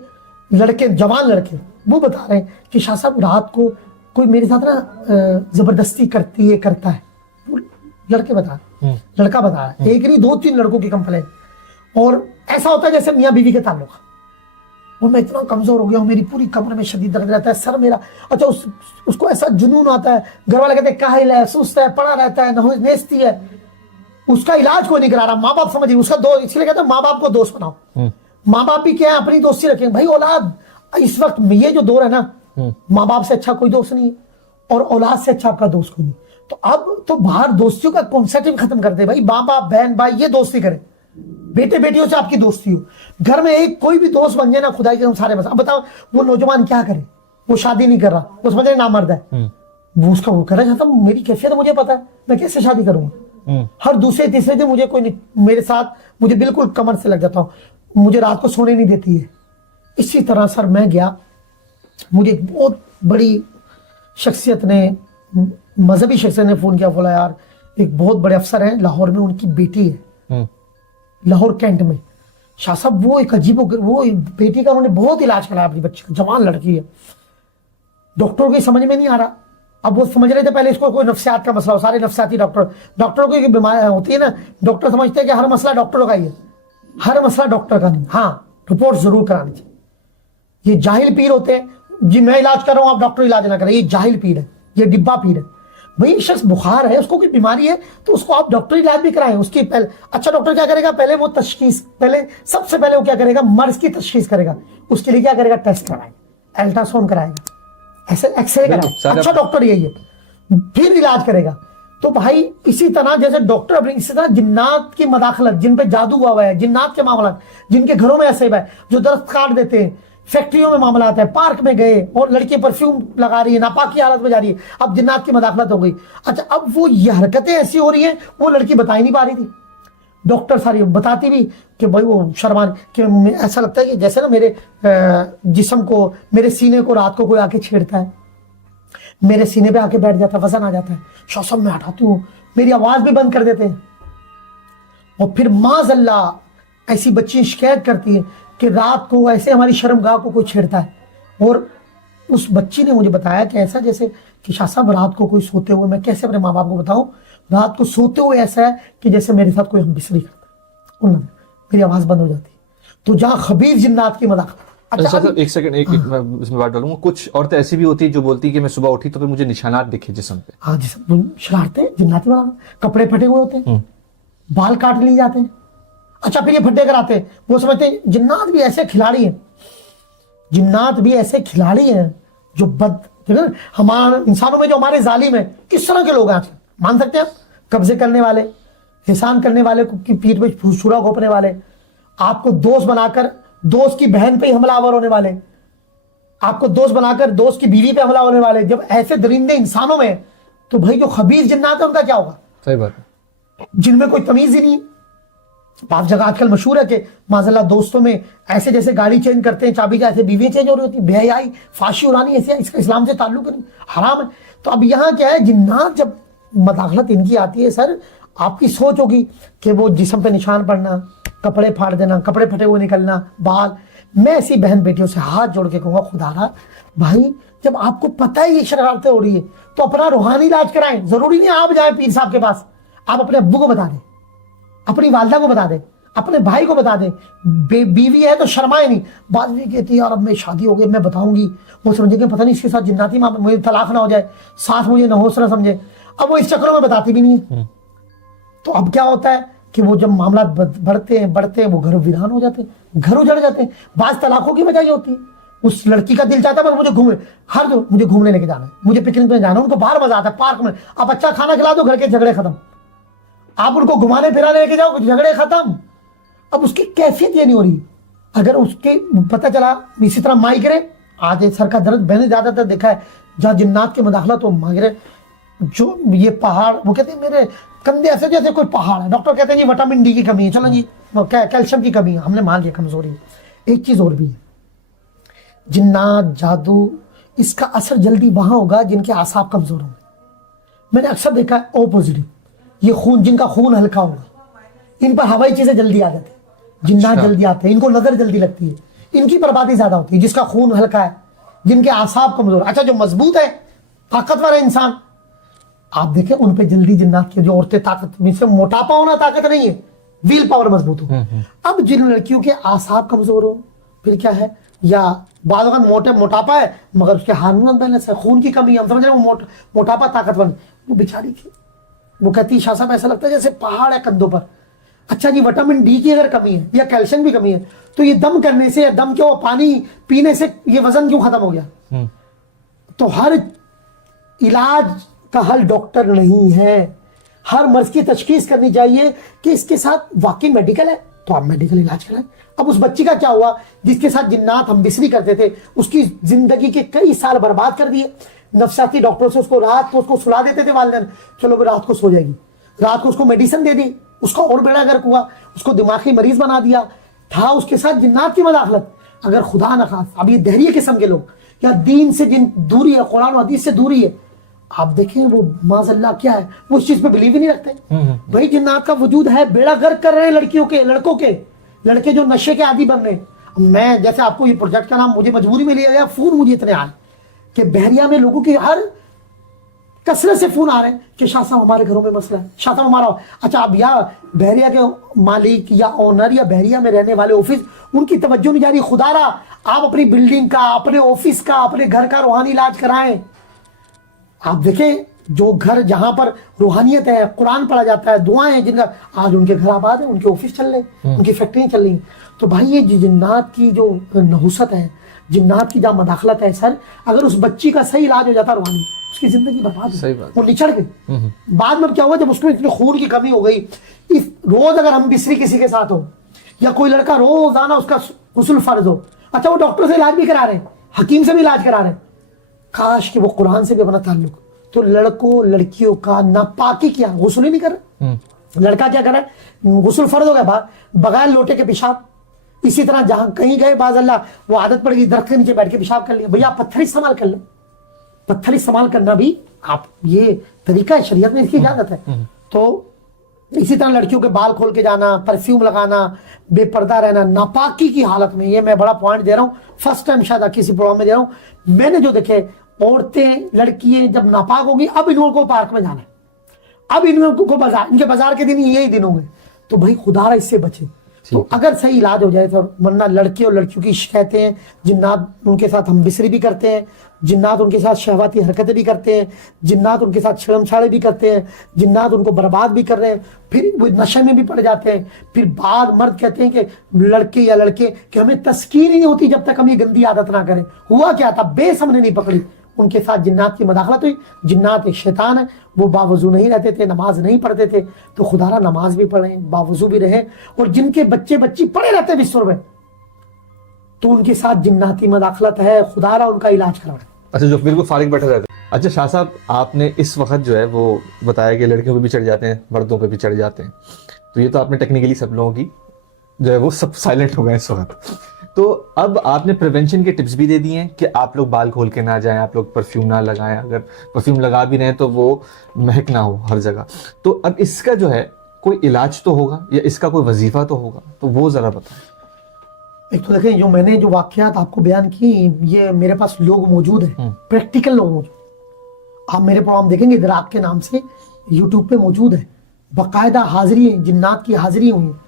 लड़के, जवान लड़के, वो बता रहे हैं कि शाह साहब रात को कोई मेरे साथ ना जबरदस्ती करता है। लड़का बता रहा है, एक नहीं 2-3 लड़कों की कंप्लेंट। और ऐसा होता है जैसे मियाँ बीवी के ताल्लुक, और मैं इतना कमजोर हो गया हूँ, मेरी पूरी कमर में शदीद दर्द रहता है, सर मेरा, अच्छा उसको ऐसा जुनून आता है, घर वाले कहते हैं काहिल है, सुस्त है, पड़ा रहता है, नेस्ती है, उसका इलाज कोई नहीं करा रहा। माँ बाप समझिए उसका दोस्त, इसलिए कहते हैं माँ बाप को दोस्त बनाओ। माँ बाप भी क्या है, अपनी दोस्ती रखें भाई। औलाद इस वक्त ये जो दौर है ना, माँ बाप से अच्छा कोई दोस्त नहीं है, और औलाद से अच्छा आपका दोस्त कोई नहीं। तो अब तो बाहर दोस्तियों का कॉन्सेप्ट खत्म कर दे भाई, माँ बाप, बहन भाई ये दोस्ती करें, बेटे बेटियों से आपकी दोस्ती हो। घर में एक कोई भी दोस्त बन जाए ना, खुदाई के सारे बस। अब बताओ वो नौजवान क्या करे, वो शादी नहीं कर रहा, वो समझ रहे नामर्द है, वो उसका वो कर रहा है, मेरी कैफियत मुझे पता है, मैं कैसे शादी करूंगा। हर दूसरे तीसरे दिन मुझे कोई मेरे साथ, मुझे बिल्कुल कमर से लग जाता हूँ, मुझे रात को सोने नहीं देती है। इसी तरह सर मैं गया, मुझे एक बहुत बड़ी शख्सियत ने, मजहबी शख्सियत ने फोन किया, बोला यार एक बहुत बड़े अफसर हैं लाहौर में, उनकी बेटी है लाहौर कैंट में, शाह साहब वो एक अजीब, वो बेटी का उन्होंने बहुत इलाज कराया अपनी बच्ची का, जवान लड़की है, डॉक्टरों को समझ में नहीं आ रहा। अब वो समझ रहे थे पहले इसको कोई नफ्सियात का मसला हो, सारे नफ्सियाती डॉक्टरों की बीमारी होती है ना, डॉक्टर समझते हैं कि हर मसला डॉक्टरों का ही है, हर मसला डॉक्टर का नहीं। हाँ, रिपोर्ट जरूर करानी चाहिए। ये जाहिल पीर होते हैं, जी मैं इलाज कर रहा हूं आप डॉक्टर इलाज ना करें, ये जाहिल पीर है, ये डिब्बा पीर है। भाई शख्स बुखार है, उसको कोई बीमारी है तो उसको आप डॉक्टर इलाज भी कराएं। उसकी पहले अच्छा डॉक्टर क्या करेगा, पहले वो तशखीस, पहले सबसे पहले वो क्या करेगा, मर्ज की तशखीस करेगा। उसके लिए क्या करेगा, टेस्ट कराएगा, अल्ट्रासाउंड कराएगा, ऐसे एक्सरे कराएगा, अच्छा डॉक्टर यही है, फिर इलाज करेगा। तो भाई इसी तरह जैसे डॉक्टर अपनी, इसी तरह जिन्नात की मदाखलत, जिन पे जादू हुआ हुआ है, जिन्नात के मामला, जिनके घरों में ऐसे है, जो दस्त काट देते हैं, फैक्ट्रियों में मामला आता है, पार्क में गए और लड़की परफ्यूम लगा रही है, नापाक की हालत में जा रही है, अब जिन्नात की मदाखलत हो गई। अच्छा अब वो ये हरकतें ऐसी हो रही हैं, वो लड़की बता ही नहीं पा रही थी। डॉक्टर सारी बताती भी कि भाई वो शर्मा कि ऐसा लगता है कि जैसे ना मेरे जिस्म को, मेरे सीने को रात को कोई आके छेड़ता है, मेरे सीने पे आके बैठ जाता है, वजन आ जाता है, शौसम में हटाती हूँ, मेरी आवाज भी बंद कर देते हैं। और फिर माज़अल्लाह ऐसी बच्ची शिकायत करती है कि रात को ऐसे हमारी शर्मगाह को कोई छेड़ता है। और उस बच्ची ने मुझे बताया कि ऐसा जैसे कि शाह साहब रात को कोई सोते हुए, मैं कैसे अपने माँ बाप को बताऊं, रात को सोते हुए ऐसा है कि जैसे मेरे साथ कोई हम बिस्तरी करता है, मेरी आवाज बंद हो जाती है। तो जहाँ खबीर जिन्नात की मदाखलत। अच्छा सर, एक सेकंड, एक मैं इसमें बात डालूंगा। कुछ औरतें ऐसी भी होती है जो बोलती है कि मैं सुबह उठी तो फिर मुझे निशानात दिखे जिस्म पे। हाँ जिस्म शरारते जिन्नाती वाला, कपड़े फटे हुए होते हैं, बाल काट लिए जाते हैं। अच्छा फिर ये फड्डे कराते हैं, वो समझते हैं जिन्नात भी ऐसे खिलाड़ी हैं, जिन्नात भी ऐसे खिलाड़ी हैं जो हमारे इंसानों में जो हमारे जालिम है, किस तरह के लोग हैं आजकल, मान सकते हैं आप? कब्जे करने वाले, एहसान करने वाले, की पीठ पे छुरा घोंपने वाले, आपको दोस्त बनाकर दोस्त की बहन पे ही हमलावर होने वाले, आपको दोस्त बनाकर दोस्त की बीवी पे हमला होने वाले। जब ऐसे दरिंदे इंसानों में, तो भाई जो खबीर जिन्नात है उनका क्या होगा? सही बात है, जिनमें कोई तमीज ही नहीं। पांच जगह आजकल मशहूर है कि माज़अल्लाह दोस्तों में ऐसे जैसे गाड़ी चेंज करते हैं चाबी का, ऐसे बीवी चेंज हो रही होती, बेहयाई, फांसी उड़ानी, ऐसे इसका इस्लाम से ताल्लुक नहीं, हराम है। तो अब यहाँ क्या है, जिन्नात जब मदाखलत इनकी आती है सर, आपकी सोच होगी कि वो जिस्म पे निशान पड़ना, कपड़े फाड़ देना, कपड़े फटे हुए निकलना, बाल। मैं ऐसी बहन बेटियों से हाथ जोड़ के कहूँगा, खुदारा भाई जब आपको पता है ये शरारतें हो रही है तो अपना रूहानी इलाज कराएं। जरूरी नहीं आप जाए पीर साहब के पास, आप अपने अब्बू को बता दें, अपनी वालदा को बता दें, अपने भाई को बता दें। बीवी है तो शर्माए नहीं। बाद में कहती है यार अब मैं शादी हो गई, मैं बताऊंगी, वो समझेंगे पता नहीं इसके साथ जिन्नाती माँ, मुझे तलाक ना हो जाए, साथ मुझे नहोश ना समझे। अब वो इस चक्रों में बताती भी नहीं है। तो अब क्या होता है कि वो जब मामला बढ़ते हैं वो घर वीरान हो जाते हैं, घर उजड़ जाते हैं। बाज तलाकों की वजह ये होती है, उस लड़की का दिल चाहता है बस मुझे घूमने लेके जाना है, मुझे पिकनिक पे जाना है, उनको बाहर मजा आता है, पार्क में। आप अच्छा खाना खिला दो, घर के झगड़े खत्म। आप उनको घुमाने फिराने लेके जाओ, झगड़े खत्म। अब उसकी कैफियत ये नहीं हो रही। अगर उसके पता चला इसी तरह माइग्रेन, आज सर का दर्द मैंने ज्यादातर देखा है जहाँ जिन्नात की मदाखलत तो माइग्रेन, जो ये पहाड़, वो कहते हैं मेरे कंधे ऐसे जैसे कोई पहाड़ है। डॉक्टर कहते हैं जी विटामिन डी की कमी है, चलो जी कैल्शियम की कमी है, हमने मान लिया कमजोरी है। एक चीज और भी है, जिन्नात जादू इसका असर जल्दी वहां होगा जिनके आसाब कमजोर होंगे। मैंने अक्सर देखा है ऑपोजिट, ये खून, जिनका खून हल्का होगा इन पर हवाई चीजें जल्दी आ जाती है, जिन्नात जल्दी आते हैं, इनको नजर जल्दी लगती है, इनकी बर्बादी ज्यादा होती है। जिसका खून हल्का है, जिनके आसाब कमजोर। अच्छा जो मजबूत है, ताकतवर है इंसान, आप देखें उन पे जल्दी जिन्नात की। जो औरतें ताकत, से मोटापा होना ताकत नहीं है, व्हील पावर मजबूत हो। अब जिन लड़कियों के आसाब कमजोर हो, फिर क्या है, या बाद मोटापा है मगर उसके हार्मोन बैलेंस है, खून की कमी, हम समझ रहे हैं मोटापा ताकतवर, वो बेचारी थी, वो कहती शाह साहब ऐसा लगता है जैसे पहाड़ है कंधों पर। अच्छा जी विटामिन डी की अगर कमी है या कैल्शियम की कमी है तो ये दम करने से, या दम क्यों, पानी पीने से ये वजन क्यों खत्म हो गया? तो हर इलाज का हल डॉक्टर नहीं है। हर मर्ज की तशखीस करनी चाहिए कि इसके साथ वाकई मेडिकल है तो आप मेडिकल इलाज कराएं। अब उस बच्ची का क्या हुआ जिसके साथ जिन्नात हम बिस्री करते थे, उसकी जिंदगी के कई साल बर्बाद कर दिए। नफसाती डॉक्टर से उसको रात को उसको सुला देते थे वालिदैन, चलो वो रात को सो जाएगी, रात को उसको मेडिसिन दे दी, उसका और बेड़ा गर्क हुआ, उसको दिमागी मरीज बना दिया। था उसके साथ जिन्नात की मदाखलत। अगर खुदा न खास अब ये दहरिया किस्म के लोग या दीन से जिन दूरी है, कुरान और हदीस से दूरी है, आप देखें वो माज़अल्लाह क्या है, वो उस चीज पे बिलीव ही नहीं रखते। भाई जिन्नात का वजूद है, बेड़ा गर्क कर रहे हैं लड़कियों के, लड़कों के, लड़के जो नशे के आदी बन रहे हैं। मैं जैसे आपको ये प्रोजेक्ट का नाम मुझे मजबूरी में लिया गया, फोन मुझे इतने आए कि बहरिया में लोगों के हर कसरत से फोन आ रहे हैं कि शाह साहब हमारे घरों में मसला है, शाह साहब हमारा। अच्छा अब या बहरिया के मालिक या ओनर या बहरिया में रहने वाले ऑफिस, उनकी तवज्जो नहीं जा रही। खुदारा आप अपनी बिल्डिंग का, अपने ऑफिस का, अपने घर का रूहानी इलाज कराएं। आप देखें जो घर जहां पर रूहानियत है, कुरान पढ़ा जाता है, दुआएं हैं, जिनका आज उनके घर आबाद है, उनके ऑफिस चल रहे, उनकी फैक्ट्रियां चल रही। तो भाई ये जिन्नात की जो नहुसत है, जिन्नात की जहाँ मदाखलत है सर, अगर उस बच्ची का सही इलाज हो जाता रूहानी, उसकी जिंदगी बर्बाद है, वो निचड़ गई। बाद में क्या हुआ, जब उसमें इतनी खून की कमी हो गई, इस रोज अगर हम बिस्री किसी के साथ हो या कोई लड़का रोजाना उसका गुस्ल फर्ज हो, अच्छा वो डॉक्टर से इलाज भी करा रहे, हकीम से भी इलाज करा रहे, काश कि वो कुरान से भी अपना ताल्लुक। तो लड़कों लड़कियों का नापाकी क्या, गुस्ल ही नहीं कर रहे, लड़का क्या करे, गुस्ल फर्ज हो गया बगैर लोटे के पेशाब। इसी तरह जहां कहीं गए बाज अल्लाह वो आदत पड़ गई दरख्त के नीचे बैठ के पेशाब कर लिया, भैया आप पत्थर इस्तेमाल कर लो। पत्थर इस्तेमाल करना भी आप ये तरीका है, शरीयत में इसकी इजाजत है। तो इसी तरह लड़कियों के बाल खोल के जाना, परफ्यूम लगाना, बेपर्दा रहना, नापाकी की हालत में, ये मैं बड़ा पॉइंट दे रहा हूँ, फर्स्ट टाइम शायद किसी प्रोग्राम में दे रहा हूँ। मैंने जो देखे औरतें लड़कियां जब नापाक होगी, अब इन लोगों को पार्क में जाना है, अब इन लोगों को बाजार, इनके बाजार के दिन यही दिन होंगे, तो भाई खुदा इससे बचे। तो अगर सही इलाज हो जाए तो, वरना लड़के और लड़कियों की शिकायतें हैं, जिन्नात उनके साथ हम बिसरी भी करते हैं, जिन्नात उनके साथ शहवाती हरकतें भी करते हैं, जिन्नात उनके साथ शर्मछाड़े भी करते हैं, जिन्नात उनको बर्बाद भी कर रहे हैं, फिर वो नशे में भी पड़ जाते हैं। फिर बाद मर्द कहते हैं कि लड़के या लड़के कि हमें तस्कीर ही नहीं होती जब तक हम ये गंदी आदत ना करें। हुआ क्या था, बेस हमने नहीं पकड़ी, उनके साथ जिन्नात की मदाखलत हुई। जिन्नात एक शैतान है, वो बावजू नहीं रहते थे, नमाज नहीं पढ़ते थे, तो खुदारा नमाज भी पढ़े, बावजू भी रहे। और जिनके बच्चे बच्ची पड़े रहते बिस्तर में, तो उनके साथ जिन्नाती मदाखलत है, खुदारा उनका इलाज करा। अच्छा, जो बिल्कुल फारिग बैठे रहते हैं। अच्छा शाह साहब, आपने इस वक्त जो है वो बताया कि लड़कियों पे भी चढ़ जाते हैं, मर्दों पे भी चढ़ जाते हैं, तो ये तो आपने टेक्निकली सब लोगों की जो है वो सब साइलेंट हो गए इस वक्त। तो अब आपने प्रिवेंशन के टिप्स भी दे दिए हैं कि आप लोग बाल खोल के ना जाएं, आप लोग परफ्यूम ना लगाएं, अगर परफ्यूम लगा भी रहे हैं तो वो महक ना हो हर जगह। तो अब इसका जो है कोई इलाज तो होगा या इसका कोई वजीफा तो होगा, तो वो जरा बताएं। एक तो देखें, जो मैंने जो वाकयात आपको बयान की, ये मेरे पास लोग मौजूद हैं, प्रैक्टिकल लोग मौजूद। आप मेरे प्रोग्राम देखेंगे इदराक के नाम से यूट्यूब पे मौजूद है, बाकायदा हाजिरी है, जिन्नात की हाजिरी हुई है,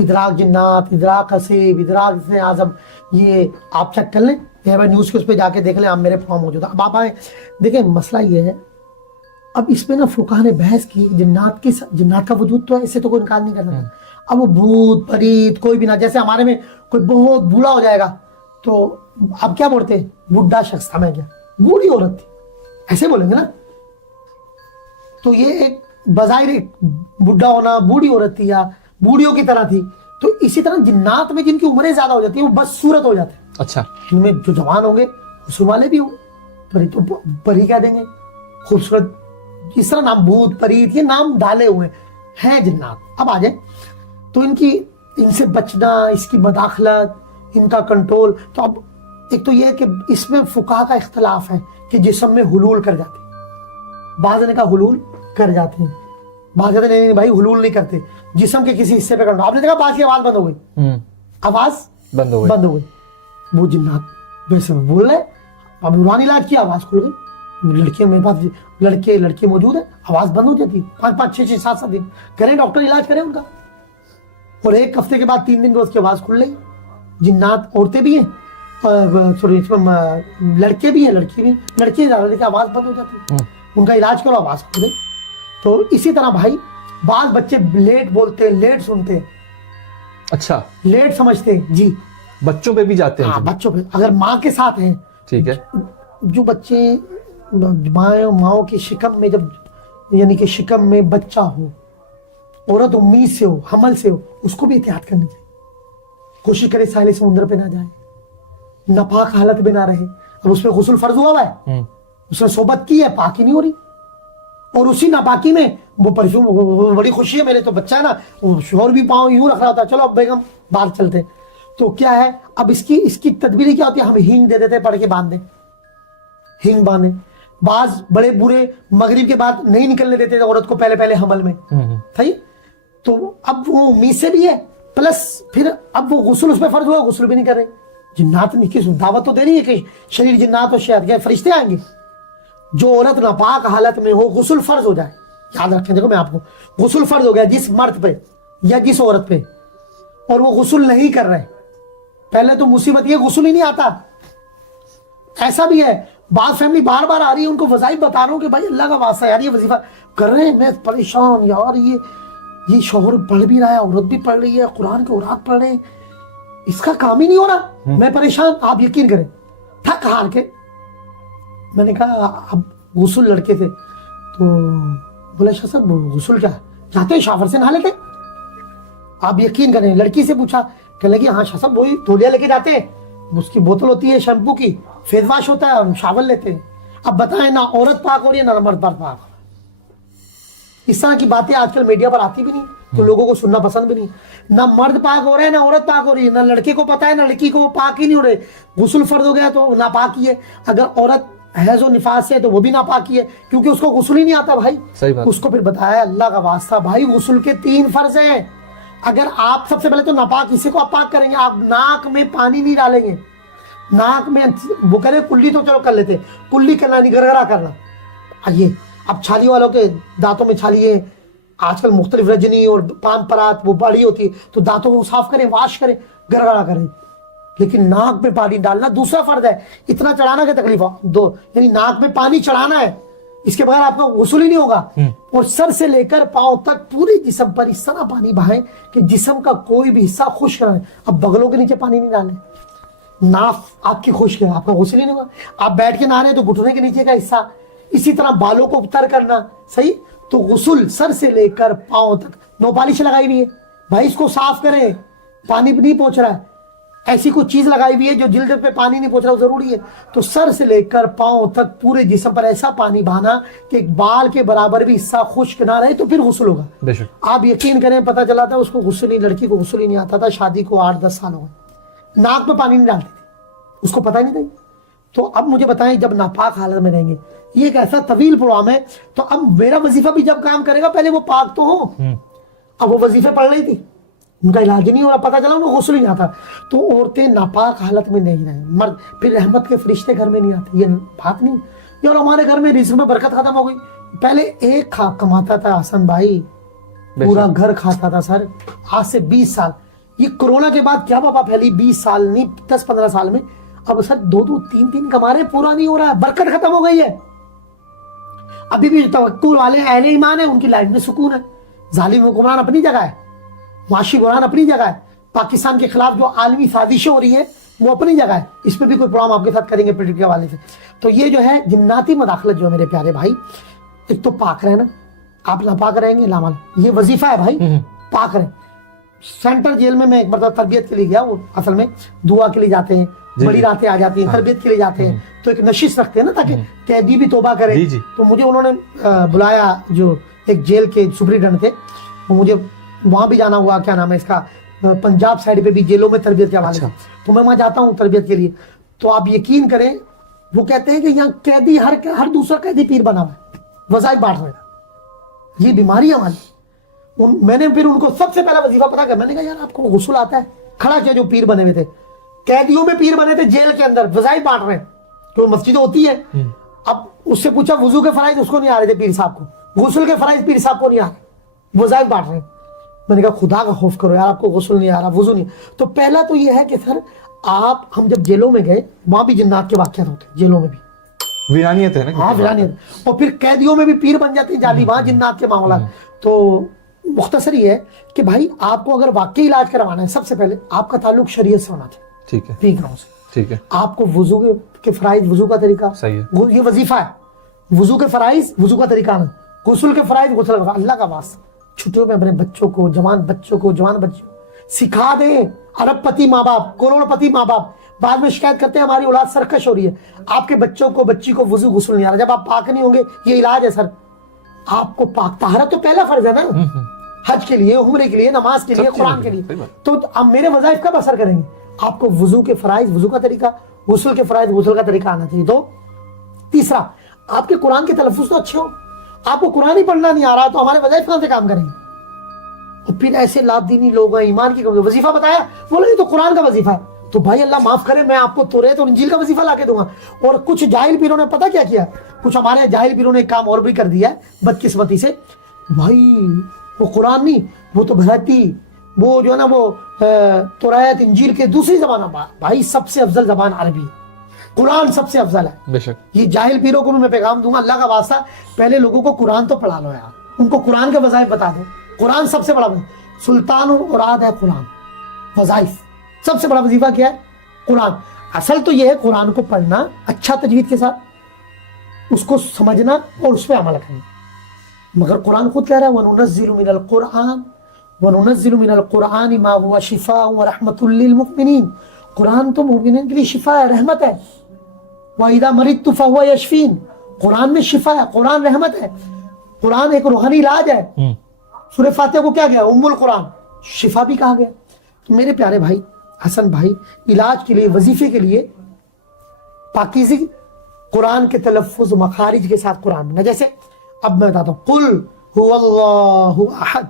इदराक जिन्नात, इदराक हसीब, इदराक इस्म आज़म, ये आप चेक कर लें, ये भाई न्यूज़ के उस पर जाके देख लें, आप मेरे प्रोग्राम मौजूद है। अब आप आए देखें, मसला ये है, अब इसमें ना फुकाहा ने बहस की, जिन्नात का वजूद तो है, इससे तो कोई इनकार नहीं कर सकता। अब वो भूत परीत कोई भी ना, जैसे हमारे में कोई बहुत बूढ़ा हो जाएगा तो अब क्या बोलते हैं, बुढ़ा शख्स था, मैं क्या बूढ़ी औरत थी, ऐसे बोलेंगे ना। तो ये एक बजाय एक बुढ़ा होना, बूढ़ी औरत थी या बूढ़ियों की तरह थी। तो इसी तरह जिन्नात में जिनकी उम्रें ज्यादा हो जाती है वो बदसूरत हो जाते हैं। अच्छा, इनमें जो जवान होंगे हुस्न वाले भी होंगे, परी तो परी कह देंगे, खूबसूरत, इस तरह नाम भूत परीत ये नाम डाले हुए हैं जिन्नात। अब आ जाए तो इनसे बचना, इसकी मदाखलत, इनका कंट्रोल। तो अब एक तो ये है कि इसमें फुकाहा का इख्तलाफ है कि जिस्म में हुलूल कर जाते हैं, बाज़ ने कहा हुलूल कर जाते हैं, बाज़ कहते नहीं भाई हुलूल नहीं करते, जिस्म के किसी हिस्से पे करना। आपने देखा बाज़ की आवाज बंद हो गई, आवाज बंद हो गई, वो जिन्नात वैसे बोल रहे, अब रूहानी इलाज की आवाज खुल गई। लड़कियां मेरे पास लड़के मौजूद है, आवाज बंद हो जाती, 5-5, 6-6, 7-7 दिन करें, डॉक्टर इलाज करें उनका, और एक हफ्ते के बाद 3 दिन रोज की आवाज खुल रही। जिन्नात औरतें भी हैं, सॉरी लड़के भी हैं, लड़की की आवाज बंद हो जाती है, उनका इलाज करो, आवाज खुल गई। तो इसी तरह भाई बाल बच्चे लेट बोलते हैं, लेट सुनते हैं, अच्छा लेट समझते हैं जी, बच्चों पे भी जाते हैं। हाँ, बच्चों पे अगर माँ के साथ हैं, ठीक है, जो बच्चे माओ की शिकम में, जब यानी कि शिकम में बच्चा हो, औरत उम्मीद से हो, हमल से हो, उसको भी एहतियात करनी चाहिए, कोशिश करे साहिल समुद्र पे ना जाए, नापाक हालत में ना रहे। अब उसमें गुस्ल फर्ज हुआ है, उसने सोबत की है, पाकी नहीं हो रही, और उसी नापाकी में वो परफ्यूम, बड़ी खुशी है मेरे तो बच्चा है ना, शोर भी पाँव यूं रख रहा था, चलो अब बेगम बाहर चलते। तो क्या है, अब इसकी तदबीर क्या होती है, हम हींग दे देते, पढ़ के बांध दें, हींग बांधे। बाज बड़े बुरे मगरिब के बाद नहीं निकलने देते थे औरत को, पहले हमल में सही। तो अब वो उम्मीद से भी है, प्लस फिर अब वो गुस्ल उस पर फर्ज हुआ, गुस्ल भी नहीं कर रहे। जिन्नात ने किस दावत तो दे रही है कि शरीर जिन्नात और शैतान के फरिश्ते आएंगे। जो औरत नापाक हालत में हो, गुस्ल फर्ज हो जाए, याद रखें, देखो मैं आपको, गुस्ल फर्ज हो गया जिस मर्द पे या जिस औरत पे, और वो गुस्ल नहीं कर रहे, पहले तो मुसीबत ये गुस्ल ही नहीं आता। ऐसा भी है, बात फैमिली बार बार आ रही है, उनको वज़ाइफ बता रहा हूँ कि भाई अल्लाह का वास्ता यार ये वजीफा कर रहे हैं, मैं परेशान यार, ये शोहर पढ़ भी रहा है, औरत भी पढ़ रही है, कुरान के औरात पढ़ रहे हैं, इसका काम ही नहीं हो रहा, मैं परेशान। आप यकीन करें, थक हार के मैंने कहा अब गुस्ल लड़के थे, तो बोले शाह साहब गुस्ल क्या जाते हैं, शावर से नहा लेते। आप यकीन करें, लड़की से पूछा, कहने लगी हाँ शाह साहब वही तौलिया लेके जाते हैं, उसकी बोतल होती है शैम्पू की, फेस वॉश होता है, हम शावर लेते हैं। अब बताएं, ना औरत पाक हो रही है ना मर्द पाक। اس طرح کی باتیں آج کل میڈیا پر آتی بھی نہیں تو لوگوں کو سننا پسند بھی نہیں. نہ مرد پاک ہو رہا ہے نہ عورت پاک ہو رہی ہے, نہ لڑکے کو پتا ہے نہ لڑکی کو, وہ پاک ہی نہیں ہو رہے. غسل فرض ہو گیا تو ناپاک ہی ہے. اگر عورت حیض و نفاس سے تو وہ بھی ناپاک ہی ہے کیونکہ اس کو غسل ہی نہیں آتا بھائی. صحیح بات. اس کو پھر بتایا اللہ کا واسطہ بھائی غسل کے 3 فرض ہیں. اگر آپ سب سے پہلے تو ناپاک اسی کو آپ پاک کریں گے, آپ ناک میں پانی نہیں ڈالیں گے. ناک میں وہ کرے کلی تو چلو کر لیتے, کلی کرنا نہیں, گرگرا کرنا. یہ اب چھالی والوں کے دانتوں میں چھالی ہے آج کل مختلف رجنی اور پان پرات وہ بڑی ہوتی ہے تو دانتوں کو صاف کریں, واش کریں, گرگرا کریں. لیکن ناک میں پانی ڈالنا دوسرا فرض ہے. اتنا چڑھانا کیا تکلیف دو, یعنی ناک میں پانی چڑھانا ہے, اس کے بغیر آپ کا غسل ہی نہیں ہوگا. اور سر سے لے کر پاؤں تک پورے جسم پر اس طرح پانی بہائیں کہ جسم کا کوئی بھی حصہ خشک نہ رہے. اب بغلوں کے نیچے پانی نہیں ڈالیں, ناف آپ کی خشک ہے, آپ کا غسل ہی نہیں ہوگا. آپ بیٹھ کے نہا رہے ہیں تو گھٹنے کے نیچے کا حصہ, اسی طرح بالوں کو تر کرنا. صحیح, تو غسل سر سے لے کر پاؤں تک. نو پالش لگائی ہوئی ہے بھائی, اس کو صاف کریں, پانی بھی نہیں پہنچ رہا ہے. ایسی کوئی چیز لگائی ہوئی ہے جو جلد پہ پانی نہیں پہنچ رہا, ضروری ہے. تو سر سے لے کر پاؤں تک پورے جسم پر ایسا پانی بہانا کہ ایک بال کے برابر بھی حصہ خشک نہ رہے, تو پھر غسل ہوگا. آپ یقین کریں پتہ چلا تھا اس کو غسل نہیں, لڑکی کو غسل ہی نہیں آتا تھا, شادی کو 8-10 سال ہو گئے, ناک میں پانی نہیں ڈالتے تھے, اس کو پتہ ہی نہیں تھا. تو اب مجھے بتائیں جب ناپاک حالت میں رہیں گے, یہ ایک ایسا طویل پروگرام ہے, تو اب میرا وظیفہ بھی جب کام کرے گا پہلے وہ پاک تو ہو. اب وہ وظیفے پڑھ رہی تھی, ان کا علاج نہیں ہو رہا, پتہ چلا انہیں غسل نہیں آتا, تو عورتیں ناپاک حالت میں نہیں رہیں. مرد پھر رحمت کے فرشتے گھر میں نہیں آتے, یہ بات نہیں. یار ہمارے گھر میں رزق میں برکت ختم ہو گئی. پہلے ایک کماتا تھا حسن بھائی, پورا گھر کھاتا تھا سر. آج سے 20 سال, یہ کرونا کے بعد کیا بابا پھیلی, 20 سال نہیں 10-15 سال میں. اب سر 2-2 3-3 کما رہے, پورا نہیں ہو رہا ہے, برکت ختم ہو گئی ہے. ابھی بھی توکل والے اہل ایمان ہیں, ان کی لائف میں سکون ہے. ظالم حکمران اپنی جگہ ہے, معاشی بحران اپنی جگہ ہے, پاکستان کے خلاف جو عالمی سازشیں ہو رہی ہیں وہ اپنی جگہ ہے. اس پہ بھی کوئی پروگرام آپ کے ساتھ کریں گے پریڈکٹ کے حوالے سے. تو یہ جو ہے جناتی مداخلت جو ہے میرے پیارے بھائی, ایک تو پاک رہنا, آپ ناپاک رہیں گے لامال, یہ وظیفہ ہے بھائی, پاک رہیں. سینٹر جیل میں ایک مرتبہ تربیت کے لیے گیا, وہ اصل میں دعا کے لیے جاتے ہیں, بڑی راتیں آ جاتی ہیں, تربیت کے لیے جاتے ہیں, تو ایک نشست رکھتے ہیں نا تاکہ قیدی بھی توبہ کرے. تو مجھے انہوں نے بلایا, جو ایک جیل کے سپرنٹینڈنٹ تھے, وہ مجھے وہاں بھی جانا ہوا, کیا نام ہے اس کا, پنجاب سائڈ پہ بھی جیلوں میں تربیت کے حوالے سے, تو میں وہاں جاتا ہوں تربیت کے لیے. تو آپ یقین کریں, وہ کہتے ہیں کہ یہاں قیدی ہر دوسرا قیدی پیر بنا ہوا ہے, وظائف بانٹ رہے ہیں, یہ بیماری ہے ہماری. میں نے پھر ان کو سب سے پہلا وظیفہ پتا کیا, میں نے کہا یار آپ کو غسل آتا ہے, کھڑا کیا جو پیر بنے ہوئے تھے, قیدیوں میں پیر بنے تھے جیل کے اندر, وظائف بانٹ رہے ہیں, کیونکہ مسجد ہوتی ہے. اب اس سے پوچھا وضو کے فرائض, اس کو نہیں آ رہے تھے پیر صاحب کو, غسل کے فرائض پیر صاحب کو نہیں آ رہے, وظائف بانٹ رہے ہیں. میں نے کہا خدا کا خوف کرو یار, آپ کو غسل نہیں آ رہا, وضو نہیں. تو پہلا تو یہ ہے کہ سر ہم جب جیلوں میں گئے, وہاں بھی جنات کے واقعات ہوتے ہیں, جیلوں میں بھی ویرانیت ہے نا. ہاں ویرانیت, اور پھر قیدیوں میں بھی پیر بن جاتے ہیں جعلی, وہاں جنات کے معاملات. تو مختصر یہ ہے کہ بھائی آپ کو اگر واقعی علاج کروانا ہے, سب سے پہلے آپ کا تعلق شریعت سے ہونا چاہیے, ٹھیک ہے, ٹھیک ہے, ٹھیک ہے. آپ کو وضو کے فرائض, وضو کا طریقہ صحیح ہے, یہ وظیفہ ہے, وضو کے فرائض وضو کا طریقہ آنا, غسل کے فرائض غسل کا, اللہ کا واسطہ چھٹیوں میں اپنے بچوں کو, جوان بچوں کو سکھا دیں. ارب پتی ماں باپ, کروڑ پتی ماں باپ بعد میں شکایت کرتے ہیں ہماری اولاد سرکش ہو رہی ہے. آپ کے بچوں کو, بچی کو وضو غسل نہیں آ رہا, جب آپ پاک نہیں ہوں گے, یہ علاج ہے سر. آپ کو پاک طہارت تو پہلا فرض ہے نا, حج کے لیے, عمرے کے لیے, نماز کے لیے, قرآن کے لیے. تو اب میرے وظائف کب اثر کریں گے, آپ کو وضو کے فرائض وضو کا طریقہ, غسل کے فرائض غسل کا طریقہ آنا چاہیے. تو تیسرا, آپ کے قرآن کے تلفظ تو اچھے ہو. آپ کو قرآن ہی پڑھنا نہیں آ رہا تو ہمارے وظائف کہاں سے کام کریں گے. اور پھر ایسے لاد دینی لوگ ہیں, ایمان کی وظیفہ بتایا, بولے یہ تو قرآن کا وظیفہ ہے. تو بھائی اللہ معاف کرے, میں آپ کو توریت اور انجیل کا وظیفہ لا کے دوں گا. اور کچھ جاہل پیروں نے پتہ کیا کیا, کچھ ہمارے جاہل پیروں نے ایک کام اور بھی کر دیا ہے بدقسمتی سے. بھائی وہ قرآن نہیں, وہ تو بھرتی, وہ جو ہے نا وہ توریت انجیل کے دوسری زبان. بھائی سب سے افضل زبان عربی, قرآن سب سے افضل ہے بے شک. یہ جاہل پیروں کو میں پیغام دوں گا, اللہ کا واسطہ پہلے لوگوں کو قرآن تو پڑھا لو یار, ان کو قرآن کے وظائف بتا دو. قرآن سب سے بڑا سلطان المراد ہے قرآن. وظائف سب سے بڑا وظیفہ کیا ہے, قرآن. اصل تو یہ ہے قرآن کو پڑھنا اچھا تجوید کے ساتھ, اس کو سمجھنا اور اس پہ عمل کرنا. مگر قرآن خود کہہ رہا ہے وَنُنَزِّلُ مِنَ الْقُرْآنِ وَنُنَزِّلُ مِنَ الْقُرْآنِ مَا هُوَ شِفَاءٌ وَرَحْمَةٌ لِّلْمُؤْمِنِينَ. قرآن تو مومنین کے لیے شفا ہے, رحمت ہے. وَإِذَا مَرِضْتُ فَهُوَ يَشْفِينِ. قرآن میں شفا ہے, قرآن رحمت ہے. कुरान एक रूहानी इलाज है। सूरह फातिहा को क्या गया, उम्मुल कुरान, शिफा भी कहा गया। तो मेरे प्यारे भाई हसन भाई, इलाज के लिए, वजीफे के लिए पाकीज़ी कुरान के तलफ़ुज़ मखारिज के साथ कुरान में, जैसे अब मैं बताता हूँ, कुल हुवल्लाहु अहद,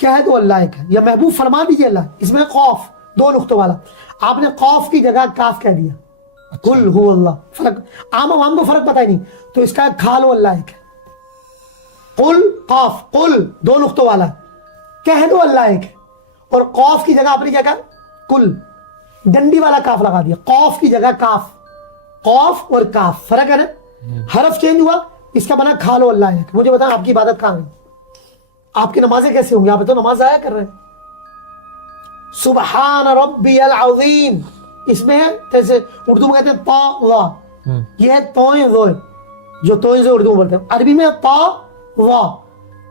कह दो अल्लाह एक है, या महबूब फरमा दीजिए अल्लाह, इसमें खौफ 2 नुक्तों वाला, आपने खौफ की जगह काफ कह दिया। कुल हुवल्लाह, फर्क आम आवाम को फर्क पता ही नहीं, तो इसका खा लो अल्लाह एक है। कुल काफ, कुल 2 नुक्तों वाला, कह दो अल्लाह एक है, और कौफ की जगह आपने क्या कहा, कुल डंडी वाला काफ लगा दिया, कौफ की जगह काफ, कौफ और काफ फर्क है ना, हरफ चेंज हुआ, इसका बना खा लो अल्लाह एक। मुझे बताएं आपकी इबादत कहां गई, आपकी नमाजें कैसे होंगी, आप तो नमाज जाया कर रहे हैं। सुबहान रब्बियल अज़ीम, इसमें है जैसे उर्दू में कहते हैं ता वा, ये है तोए ज़ोए, जो तोए ज़ोए उर्दू में बोलते हैं, अरबी में ता वा,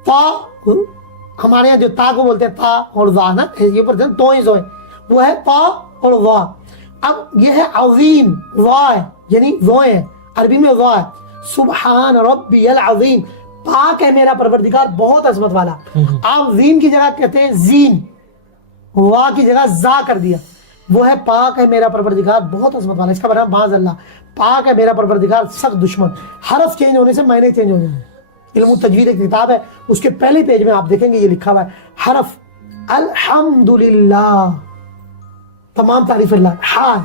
ता हमारे यहाँ जो ता को बोलते हैं ता और वा ना, ये बोलते हैं तोए ज़ोए, वो है ता और वा। अब ये है अज़ीम, वा है यानी ज़ोए है, अरबी में वा है। सुबहान रब्बियल अज़ीम, पाक है मेरा परवरदिगार बहुत अजमत वाला। आप जीन की जगह कहते हैं जीन, वाह की जगह जा कर दिया, वो है पाक है मेरा परवरदिगार बहुत अजमत वाला, इसका बना बाज अल्लाह, पाक है मेरा परवरदिगार सख्त दुश्मन। हरफ चेंज होने से मायने चेंज हो जाएंगे। इल्म तजवीद एक किताब है, उसके पहले पेज में आप देखेंगे ये लिखा हुआ है, हरफ अल्हम्दुलिल्लाह, तमाम तारीफ अल्लाह, हा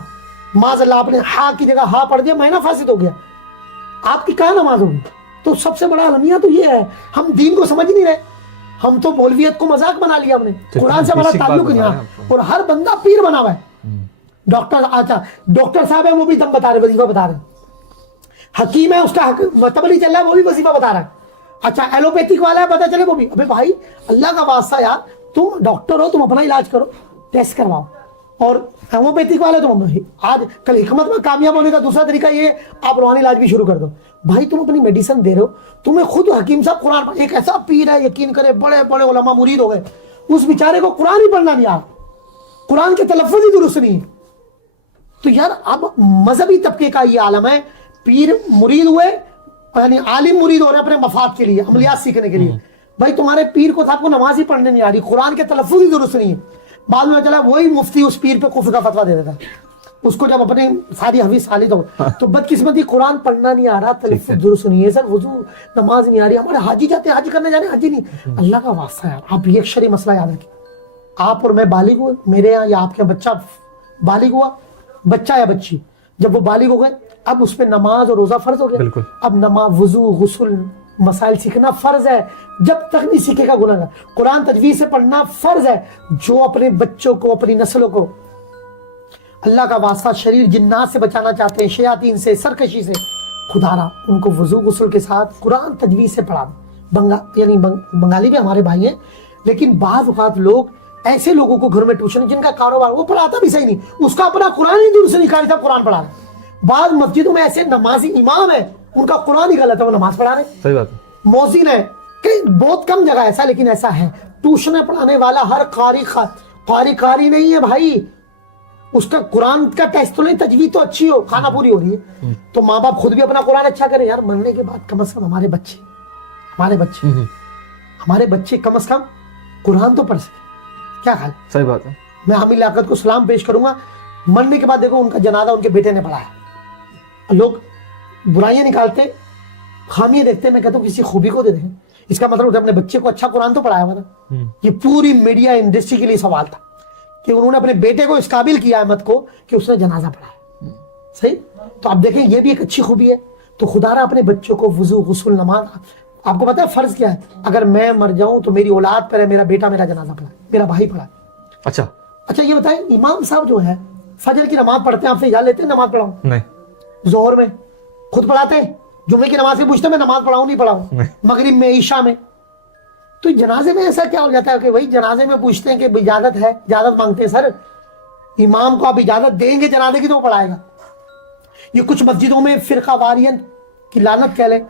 माज अल्लाह, आपने हा की जगह हा पढ़ दिया, मायना फासिद हो गया, आपकी क्या नमाज होगी। तो सबसे बड़ा अलमिया तो ये है, हम दीन को समझ नहीं रहे, हम तो मौलवियत को मजाक बना लिया हमने, कुरान से हमारा ताल्लुक नहीं है, और हर बंदा पीर बना हुआ है। डॉक्टर, अच्छा डॉक्टर साहब है वो भी दम बता रहे, वजीफा बता रहे, हकीम है उसका मतलब नहीं चल रहा है, वो भी वजीफा बता रहा है। अच्छा एलोपैथिक वाला है, पता चले वो भी, अबे भाई अल्लाह का वास्ता यार, तुम डॉक्टर हो, तुम अपना इलाज करो, टेस्ट करवाओ। और होम्योपैथिक वाले तुम आज कल हिकमत में कामयाब होने का दूसरा तरीका ये, आप रूहानी इलाज भी शुरू कर दो। भाई तुम अपनी मेडिसिन दे रहे हो, तुम्हें खुद हकीम साहब कुरान, एक ऐसा पीर है यकीन करे बड़े बड़े उलमा मुरीद हो गए, उस बेचारे को कुरान ही पढ़ना नहीं आ, कुरान के तलफ़्फ़ुज़ ही दुरुस्त नहीं। तो यार अब मजहबी तबके का ये आलम है, पीर मुरीद हुए यानी आलिम मुरीद हो रहे अपने मफाद के लिए, अमलियात सीखने के लिए। भाई तुम्हारे पीर को आपको नमाज ही पढ़ने नहीं आ रही, कुरान के तलफ़्फ़ुज़ ही दुरुस्त नहीं है। बाद में चला वही मुफ्ती उस पीर पे कुफ्र का फतवा दे देता है, उसको जब अपने सारी हवीस साली तो बदकिस्मती कुरान पढ़ना नहीं आ रहा, तलफ़्फ़ुज़ दुरुस्त नहीं है, सर वुज़ू नमाज नहीं आ रही, हमारे हाजी जाते हाजी करने जाने, हाजी नहीं, अल्लाह का वास्ता यार आप ये शरी मसला याद रखें, आप और मैं बालिग हुए, मेरे यहाँ या आपके बच्चा बालिग हुआ, बच्चा या बच्ची जब वो बालिग हो गए, अब उस पर नमाज और रोजा फर्ज हो गया। अब नमाज वुज़ू गुस्ल मसाइल सीखना फर्ज है, जब तक नहीं सीखेगा गुनाहगार। कुरान तजवीज़ से पढ़ना फर्ज है। जो अपने बच्चों को, अपनी नस्लों को अल्लाह का वास्ता शरीर जिन्नात से बचाना चाहते हैं, शयातीन से, सरकशी से, खुदारा उनको वुज़ू गुस्ल के साथ कुरान तजवीज़ से पढ़ा। बंगाली भी हमारे भाई हैं, लेकिन बाज़ औक़ात लोग ऐसे लोगों को घर में ट्यूशन, जिनका कारोबार वो पढ़ाता भी सही नहीं, उसका अपना कुरान ही दूर से निकाल था कुरान पढ़ा रहे। बाद मस्जिदों में ऐसे नमाजी इमाम है, उनका कुरान ही गलत है, वो नमाज पढ़ा रहे। सही बात है। मौज़िन है, कई बहुत कम जगह ऐसा, लेकिन ऐसा है। ट्यूशन पढ़ाने वाला हर कारी नहीं है भाई, उसका कुरान का टेस्ट तो नहीं, तजवीज़ तो अच्छी हो, खाना पूरी हो रही है। तो माँ बाप खुद भी अपना कुरान अच्छा करें यार, मरने के बाद कम से कम हमारे बच्चे कम से कम कुरान तो पढ़ सके। क्या ख्याल? सही बात है। मैं हामिद लियाकत को सलाम पेश करूंगा, मरने के बाद देखो उनका जनाजा उनके बेटे ने पढ़ाया। लोग बुराइयां निकालते, खामियां देखते, मैं कहता हूँ किसी खूबी को दे दें, इसका मतलब अपने बच्चे को अच्छा कुरान तो पढ़ाया हुआ ना। ये पूरी मीडिया इंडस्ट्री के लिए सवाल था कि उन्होंने अपने बेटे को इस काबिल किया अहमद को कि उसने जनाजा पढ़ाया। सही, तो आप देखें ये भी एक अच्छी खूबी है। तो खुदारा अपने बच्चों को वुज़ू गुस्ल नमाज, आपको पता है फर्ज क्या है? अगर मैं मर जाऊं तो मेरी औलाद पर है, मेरा बेटा मेरा जनाजा पढ़ा, मेरा भाई पढ़ा। अच्छा ये बताएं, इमाम साहब जो है फजर की नमाज पढ़ते हैं, आपसे इजाजत लेते हैं नमाज पढ़ाऊं? नहीं। जोहर में खुद पढ़ाते हैं, जुम्मे की नमाज से पूछते हैं मैं नमाज पढ़ाऊं नहीं पढ़ाऊं, मगरिब में, ईशा में। तो जनाजे में ऐसा क्या हो जाता है कि भाई जनाजे में पूछते हैं कि इजाजत है, इजाजत मांगते हैं, सर इमाम को आप इजाजत देंगे जनाजे की तो पढ़ाएगा। ये कुछ मस्जिदों में फिरका वारियन की लानत कह लें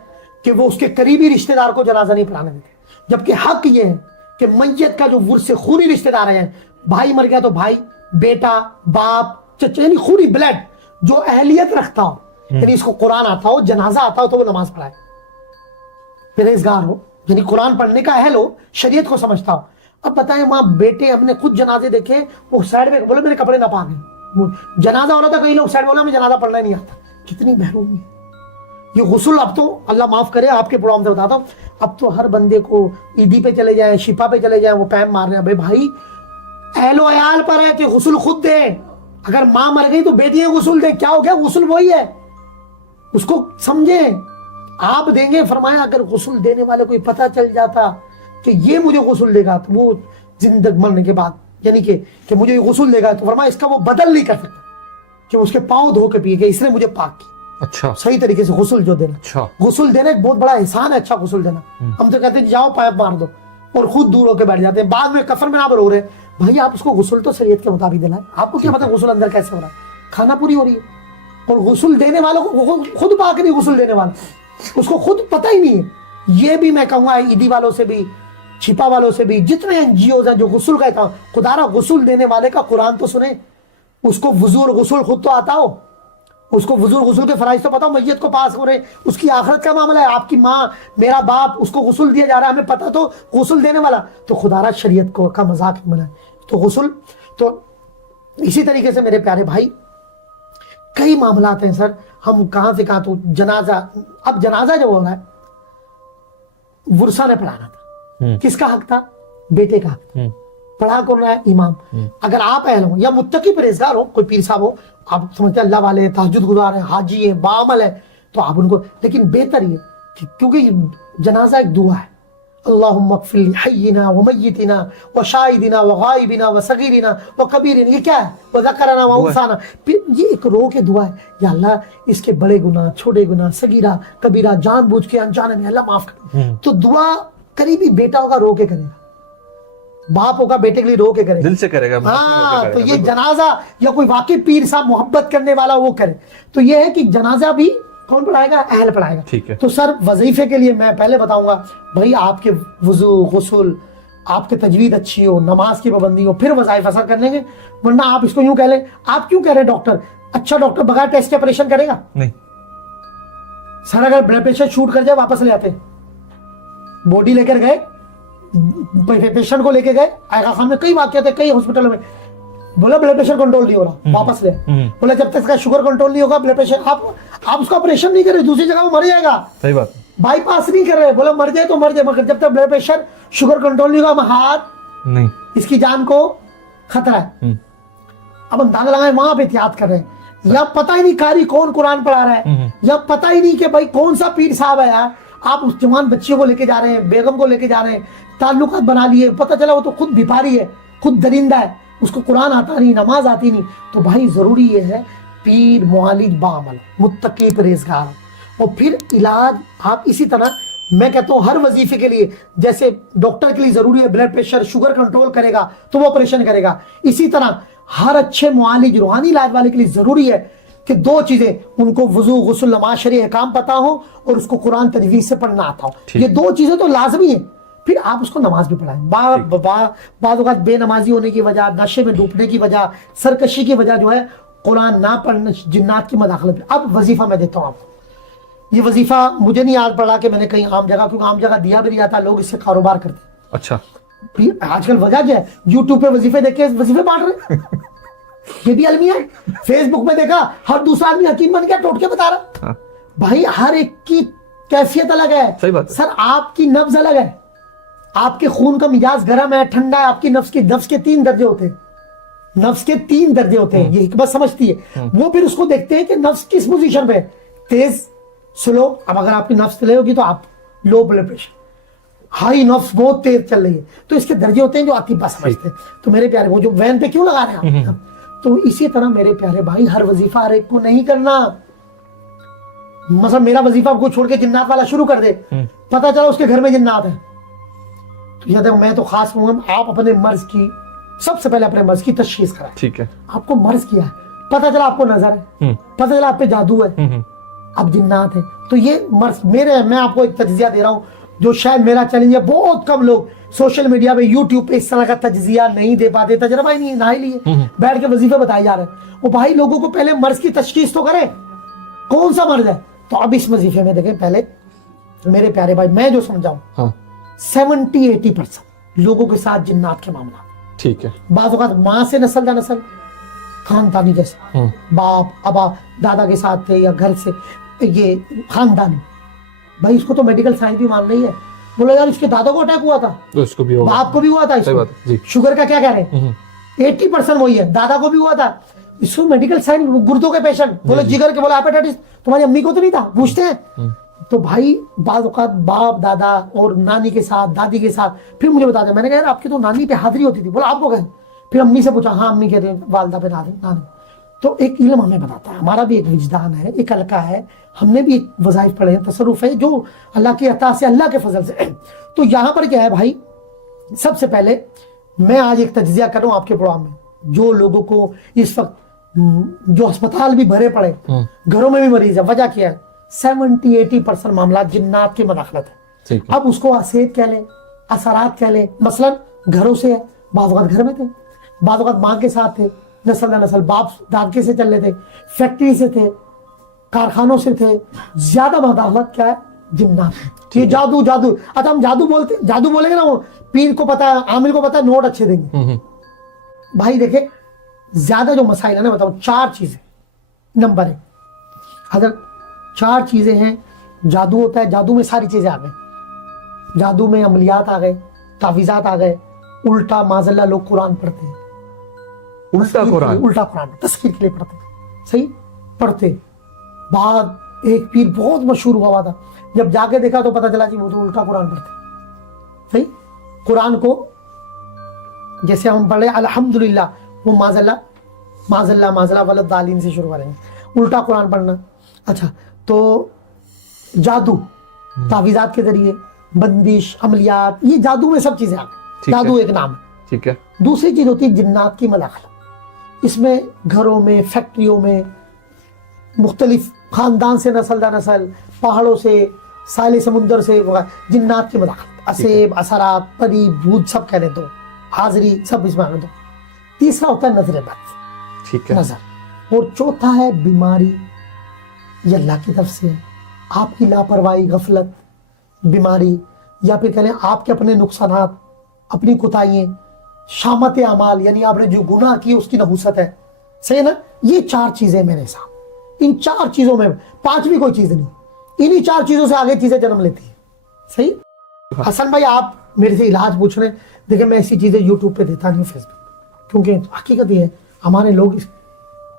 कि वो उसके करीबी रिश्तेदार को जनाजा नहीं पढ़ाने देते, जबकि हक ये है कि मैयत का जो वर्स से खूनी रिश्तेदार हैं, भाई मर गया तो भाई, बेटा, बाप, चचा, यानी खूनी ब्लड जो अहलियत रखता हो, यानी इसको कुरान आता हो, जनाजा आता हो, तो वो नमाज पढ़ाए। परहेजगार हो, यानी कुरान पढ़ने का अहल हो, शरीयत को समझता हो। अब बताएं माँ बेटे, हमने खुद जनाजे देखे, वो साइड में बोले मेरे कपड़े ना पाक हैं, जनाजा हो रहा था, कई लोग साइड बोला हमें जनाजा पढ़ना ही नहीं आता। कितनी महरूमी है ये गुस्ल। अब तो अल्लाह माफ करे, आपके प्रोग्राम से बताता हूँ, अब तो हर बंदे को ईदी पे चले जाए, शिफा पे चले जाए, वो पैम मार रहे हैं। भाई अहलो अयाल पर है कि गुस्ल खुद दे। अगर माँ मर गई तो बेटियां गुस्ल दे, क्या हो गया, गुस्ल वही है, उसको समझे। आप देंगे, फरमाया अगर गुस्ल देने वाले को पता चल जाता कि ये मुझे गुस्ल देगा, तो वो जिंदगी मरने के बाद, यानी कि मुझे ये गुस्ल देगा, तो फरमाया इसका वो बदल नहीं कर सकता कि उसके पाँव धो के पिए, इसने मुझे पाक किया। अच्छा, सही तरीके से गुस्ल जो देना, अच्छा, गुस्ल देना एक बहुत बड़ा एहसान है। अच्छा गुस्ल देना, हम तो कहते हैं जाओ पाइप मार दो, और खुद दूर होकर बैठ जाते हैं, बाद में कफन में आप रो रहे। भाई आप उसको गुस्ल तो शरीयत के मुताबिक देना है। आपको क्या पता गुस्ल अंदर कैसे हो रहा है, खाना पूरी हो रही है, और गुस्ल देने वालों को खुद पाक नहीं, गुस्ल देने वाला उसको खुद पता ही नहीं है। ये भी मैं कहूंगा ईदी वालों से भी, छिपा वालों से भी, जितने एनजीओ हैं जो गुस्ल कहता हूं, खुदारा गुस्ल देने वाले का कुरान तो सुने, उसको वुजू और गुस्ल खुद तो आता हो, उसको वुजू गुस्ल के फराइज तो पता हो, मैयत को पास हो रहे, उसकी आखिरत का मामला है। आपकी माँ, मेरा बाप, उसको गुस्ल दिया जा रहा है, हमें पता तो गुस्ल देने वाला, तो खुदारा शरीयत को का मजाक बनाए तो गुस्ल। तो इसी तरीके से मेरे प्यारे भाई कई मामला हैं सर, हम कहां से कहां। तो जनाजा, अब जनाजा जब हो रहा है, वुरसा ने पढ़ाना था, किसका हक था, बेटे का हक। पढ़ा कौन रहा है, इमाम। अगर आप अहल हो या मुत्तकी परहेजगार हो, कोई पीर साहब हो, आप समझते हैं अल्लाह वाले हैं, तहज्जुद गुजार हैं, हाजी हैं, बाअमल है, तो आप उनको, लेकिन बेहतर ये क्योंकि जनाजा एक दुआ है, अल्लाहुम्मा अग़फ़िर ली हय्यिना व मय्यितिना व शाहिदिना व गायबिना व सगीरिना व कबीरिना, ये क्या है, व ज़करना व उन्साना, ये एक रो के दुआ है, या अल्लाह इसके बड़े गुनाह, छोटे गुनाह, सगीरा कबीरा, जानबूझ के अनजाने में, अल्लाह माफ कर। तो दुआ करीबी बेटा होगा रो के करेगा, बाप होगा बेटे के लिए रो के करे, दिल से करेगा। हाँ, तो ये जनाजा या कोई वाकई पीर साहब मोहब्बत करने वाला वो करे। तो ये है कि जनाजा भी कौन पढ़ाएगा, अहल पढ़ाएगा। ठीक है। तो सर वजीफे के लिए मैं पहले बताऊंगा, भाई आपके वुजू गुस्ल, आपकी तजवीद अच्छी हो, नमाज की पाबंदी हो, फिर वज़ाइफ असर कर लेंगे। वरना आप इसको यूं कह लें, आप क्यों कह रहे हैं डॉक्टर, अच्छा डॉक्टर बगैर टेस्ट के ऑपरेशन करेगा नहीं। सर अगर ब्लड प्रेशर शूट कर जाए वापस ले आते, बॉडी लेकर गए, पेशेंट को लेके गए, आगा खान में कई वाकया थे, कई हॉस्पिटलों में, बोला ब्लड प्रेशर कंट्रोल नहीं हो रहा, वापस ले। बोला जब तक इसका शुगर कंट्रोल नहीं होगा, ब्लड प्रेशर, आप उसका ऑपरेशन नहीं कर रहे, दूसरी जगह वो मर जाएगा, सही बात, बाईपास नहीं कर रहे, बोला मर जाए तो मर जाए, मगर जब तक ब्लड प्रेशर शुगर कंट्रोल नहीं होगा, हाथ नहीं, इसकी जान को खतरा है। अब अंदाजा लगाए वहां पे एहतियात कर रहे हैं, या पता ही नहीं कारी कौन कुरान पढ़ा रहा है, या पता ही नहीं कि भाई कौन सा पीर साहब है यार। आप उस जवान बच्चियों को लेके जा रहे हैं, बेगम को लेके जा रहे हैं, ताल्लुकात बना लिए, पता चला वो तो खुद भिखारी है, खुद दरिंदा है, उसको कुरान आता नहीं, नमाज आती नहीं। तो भाई जरूरी ये है पीर मुआलिज बाअमल मुत्तकी परहेजगार, और फिर इलाज आप इसी तरह, मैं कहता हूँ हर वजीफे के लिए, जैसे डॉक्टर के लिए जरूरी है ब्लड प्रेशर शुगर कंट्रोल करेगा तो वो ऑपरेशन करेगा, इसी तरह हर अच्छे मुआलिज रूहानी इलाज वाले के लिए जरूरी है कि दो चीजें, उनको वुजू गुस्ल नमाज शरई अहकाम पता हो और उसको कुरान तजवीज से पढ़ना आता हो। ये दो चीजें तो लाजमी है, फिर आप उसको नमाज भी पढ़ाएं। बाद औक़ात बेनमाजी होने की वजह, नशे में डूबने की वजह, सरकशी की वजह जो है कुरान ना पढ़ने, जिन्नात की मदाखलत। अब वजीफा मैं देता हूँ आपको, ये वजीफा मुझे नहीं याद पड़ा कि मैंने कहीं आम जगह, क्योंकि आम जगह दिया भी नहीं जाता, लोग इससे कारोबार करते हैं। अच्छा, आजकल वजह क्या है, यूट्यूब पे वजीफे देख के वजीफे बांट रहे ये भी अलमिया है। फेसबुक में देखा हर दूसरा आदमी हकीम बन गया, टोटके बता रहा। हाँ। भाई हर एक की कैफियत अलग है, सही बात है। सर आपकी नब्ज अलग है, आपके खून का मिजाज गर्म है ठंडा है, आपकी नफ्स के 3 दर्जे होते हैं, नफ्स के 3 दर्जे होते हैं, ये हिकमत समझती है। वो फिर उसको देखते हैं कि नफ्स किस पोजीशन पे, तेज स्लो। अब अगर आपकी नफ्स तेज होगी तो आप लो ब्लड प्रेशर, हाई नफ्स बहुत तेज चल रही है, तो इसके दर्जे होते हैं जो अतीबा समझते हैं। तो मेरे प्यारे वो जो वैन पे क्यों लगा रहे हैं आप, तो इसी तरह मेरे प्यारे भाई हर वजीफा हर एक को नहीं करना। मतलब मेरा वजीफा को छोड़ के जिन्नात वाला शुरू कर दे, पता चला उसके घर में जिन्नात है, तो याद है मैं तो खास कहूंगा आप अपने मर्ज की, सबसे पहले अपने मर्ज की तशखीस कराएं। ठीक है, आपको मर्ज किया है, पता चला आपको नजर है, पता चला आप पे जादू है, अब जिन्नात है, तो ये मर्ज मैं आपको एक तज्जिया दे रहा हूँ जो शायद मेरा चैलेंज है। बहुत कम लोग सोशल मीडिया पे यूट्यूब पे इस तरह का तज्जिया नहीं दे पाते, तजर्बा ही नहीं, ना ही लिए बैठ के वजीफे बताए जा रहे हैं। वो भाई लोगों को पहले मर्ज की तशखीस तो करें, कौन सा मर्ज है। तो अब इस वजीफे में देखें, पहले मेरे प्यारे भाई मैं जो समझाऊं, हाँ 70-80% लोगों के साथ जिन्नात के मामला, ठीक है। बाज़ औक़ात माँ से नस्ल दर नस्ल खानदानी जैसे बाप अबा दादा के साथ थे या घर से ये खानदानी। भाई इसको तो मेडिकल साइंस भी मान रही है, बोलो यार इसके दादा को अटैक हुआ था तो इसको भी होगा, बाप को भी हुआ था, सही बात है जी। इसको शुगर का क्या कह रहे हैं 80% वही है, दादा को भी हुआ था। इसको मेडिकल साइंस गुर्दों के पेशेंट, बोले जिगर के, बोले हेपेटाइटिस, तुम्हारी अम्मी को तो नहीं था, पूछते हैं। तो भाई बाज़ औक़ात बाप दादा और नानी के साथ दादी के साथ, फिर मुझे बताते हैं, मैंने कहा यार आपकी तो नानी पे हाजिरी होती थी, बोला आपको कहें, फिर अम्मी से पूछा, हाँ अम्मी कह रहे हैं वालदा पे नानी। तो एक इल्म हमें बताता है, हमारा भी एक विजदान है, एक हल्का है, हमने भी वज़ाइफ पढ़े हैं, तसर्रुफ है जो अल्लाह की अता से, अल्लाह के फजल से। तो यहाँ पर क्या है भाई, सबसे पहले मैं आज एक तज्जिया कर रहा हूँ आपके प्रोग्राम में, जो लोगों को इस वक्त जो अस्पताल भी भरे पड़े, घरों में भी मरीज है, वजह क्या है, 70-80% मामला जिन्नात की मदाखलत है। अब उसको असेब कह ले, असरात कह ले, मसलन घरों से है, बाज़ औक़ात घर में थे, बाज़ औक़ात माँ के साथ थे, नस्ल दर नस्ल बाप दादके से चल रहे थे, फैक्ट्री से थे, कारखानों से थे, ज्यादा मदाखलत क्या है, जिन्नात। ये जादू जादू, अच्छा हम जादू बोलेंगे ना, वो पीर को पता है, आमिर को पता है, नोट अच्छे देंगे। भाई देखे ज्यादा जो मसाइल है ना, बताओ 4 चीजें। नंबर 1, अगर 4 चीजें हैं, जादू होता है, जादू में सारी चीजें आ गई, जादू में अमलियात आ गए, तावीज़ात आ गए, उल्टा माज़ल्ला लोग कुरान पढ़ते हैं, उल्टा कुरान तस्कीर के लिए पढ़ते, सही पढ़ते। बाद एक पीर बहुत मशहूर हुआ था, जब जाके देखा तो पता चला कि वो तो उल्टा कुरान पढ़ते, सही। कुरान को जैसे हम पढ़े अल्हम्दुलिल्लाह, वो माज़ल्ला वलद दालीन से शुरू करेंगे, उल्टा कुरान पढ़ना। अच्छा, तो जादू तावीज़ात के जरिए, बंदिश, अमलियात, ये जादू में सब चीजें आ गई, जादू एक नाम है, ठीक है। दूसरी चीज होती है जिन्नात की मदाखलत, इसमें घरों में, फैक्ट्रियों में, मुख्तलिफ खानदान से नस्ल दर नस्ल, पहाड़ों से, साले समुंदर से जिन्नात की मदाखलत, असेब, असरात, परी, भूत, सब कहने दो, हाजिरी, सब इसमें आने दो। तीसरा होता है नजर बद, ठीक है, नजर। और चौथा है बीमारी, ये अल्लाह की तरफ से है, आपकी लापरवाही, गफलत, बीमारी, या फिर कह लें आपके अपने नुकसानात, अपनी कोताहियां, शामत अमाल, यानी आपने जो गुनाह किए उसकी नहुसत है, सही है ना। ये 4 चीजें मेरे साथ, इन 4 चीजों में, 5वीं कोई चीज नहीं, इन्हीं 4 चीजों से आगे चीजें जन्म लेती है, सही। हसन भाई आप मेरे से इलाज पूछ रहे हैं, देखिए मैं ऐसी चीजें यूट्यूब पे देता नहीं, फेसबुक, क्योंकि हकीकत ये है हमारे लोग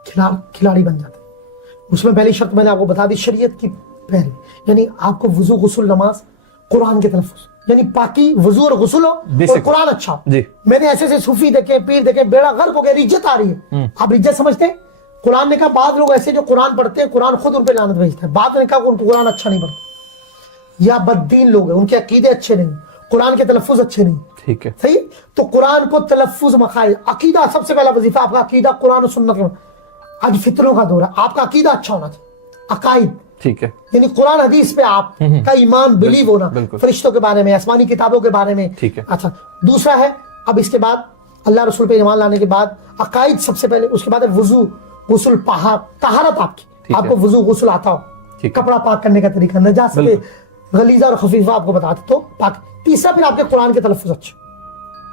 खिलाड़ी बन जाते हैं। उसमें पहली शर्त मैंने आपको बता दी, शरीयत की पैरवी, यानी आपको वुजू, गुस्ल, नमाज, कुरान के तलफ़्फ़ुज़, यानी पाकी, वुजू और गुस्ल हो और कुरान अच्छा हो। मैंने ऐसे सूफी देखे, पीर देखे, बेड़ा गर्क हो गया, इज्जत आ रही है, आप इज्जत समझते हैं। कुरान ने कहा, बाद लोग ऐसे जो कुरान पढ़ते हैं, कुरान खुद उन पे लानत भेजते हैं। बाद ने कहा उनको कुरान अच्छा नहीं पढ़ते, या बददीन लोग हैं, उनके अकीदे अच्छे नहीं, कुरान के तलफ़्फ़ुज़ अच्छे नहीं, ठीक है, सही। तो कुरान को तलफ़्फ़ुज़ मखाइल, अकीदा सबसे पहला वजीफा आपका, अकीदा कुरान और सुन्नत में। आज फितरों का दौर है, आपका अकीदा अच्छा होना चाहिए, अकाइद, ठीक है, यानी कुरान हदीस पे आप का ईमान, बिलीव होना, फरिश्तों के बारे में, आसमानी किताबों के बारे में, ठीक है। अच्छा, दूसरा है, अब इसके बाद अल्लाह रसूल पे ईमान लाने के बाद अकाइद सबसे पहले, उसके बाद है वुजू, गुस्ल, तहारत आपकी, आपको वुजू गुस्ल आता हो, कपड़ा पाक करने का तरीका, नजासत गलीजा और खफीफा आपको बताते तो पाक। तीसरा फिर आपके कुरान के तलफ़्फ़ुज़ अच्छे,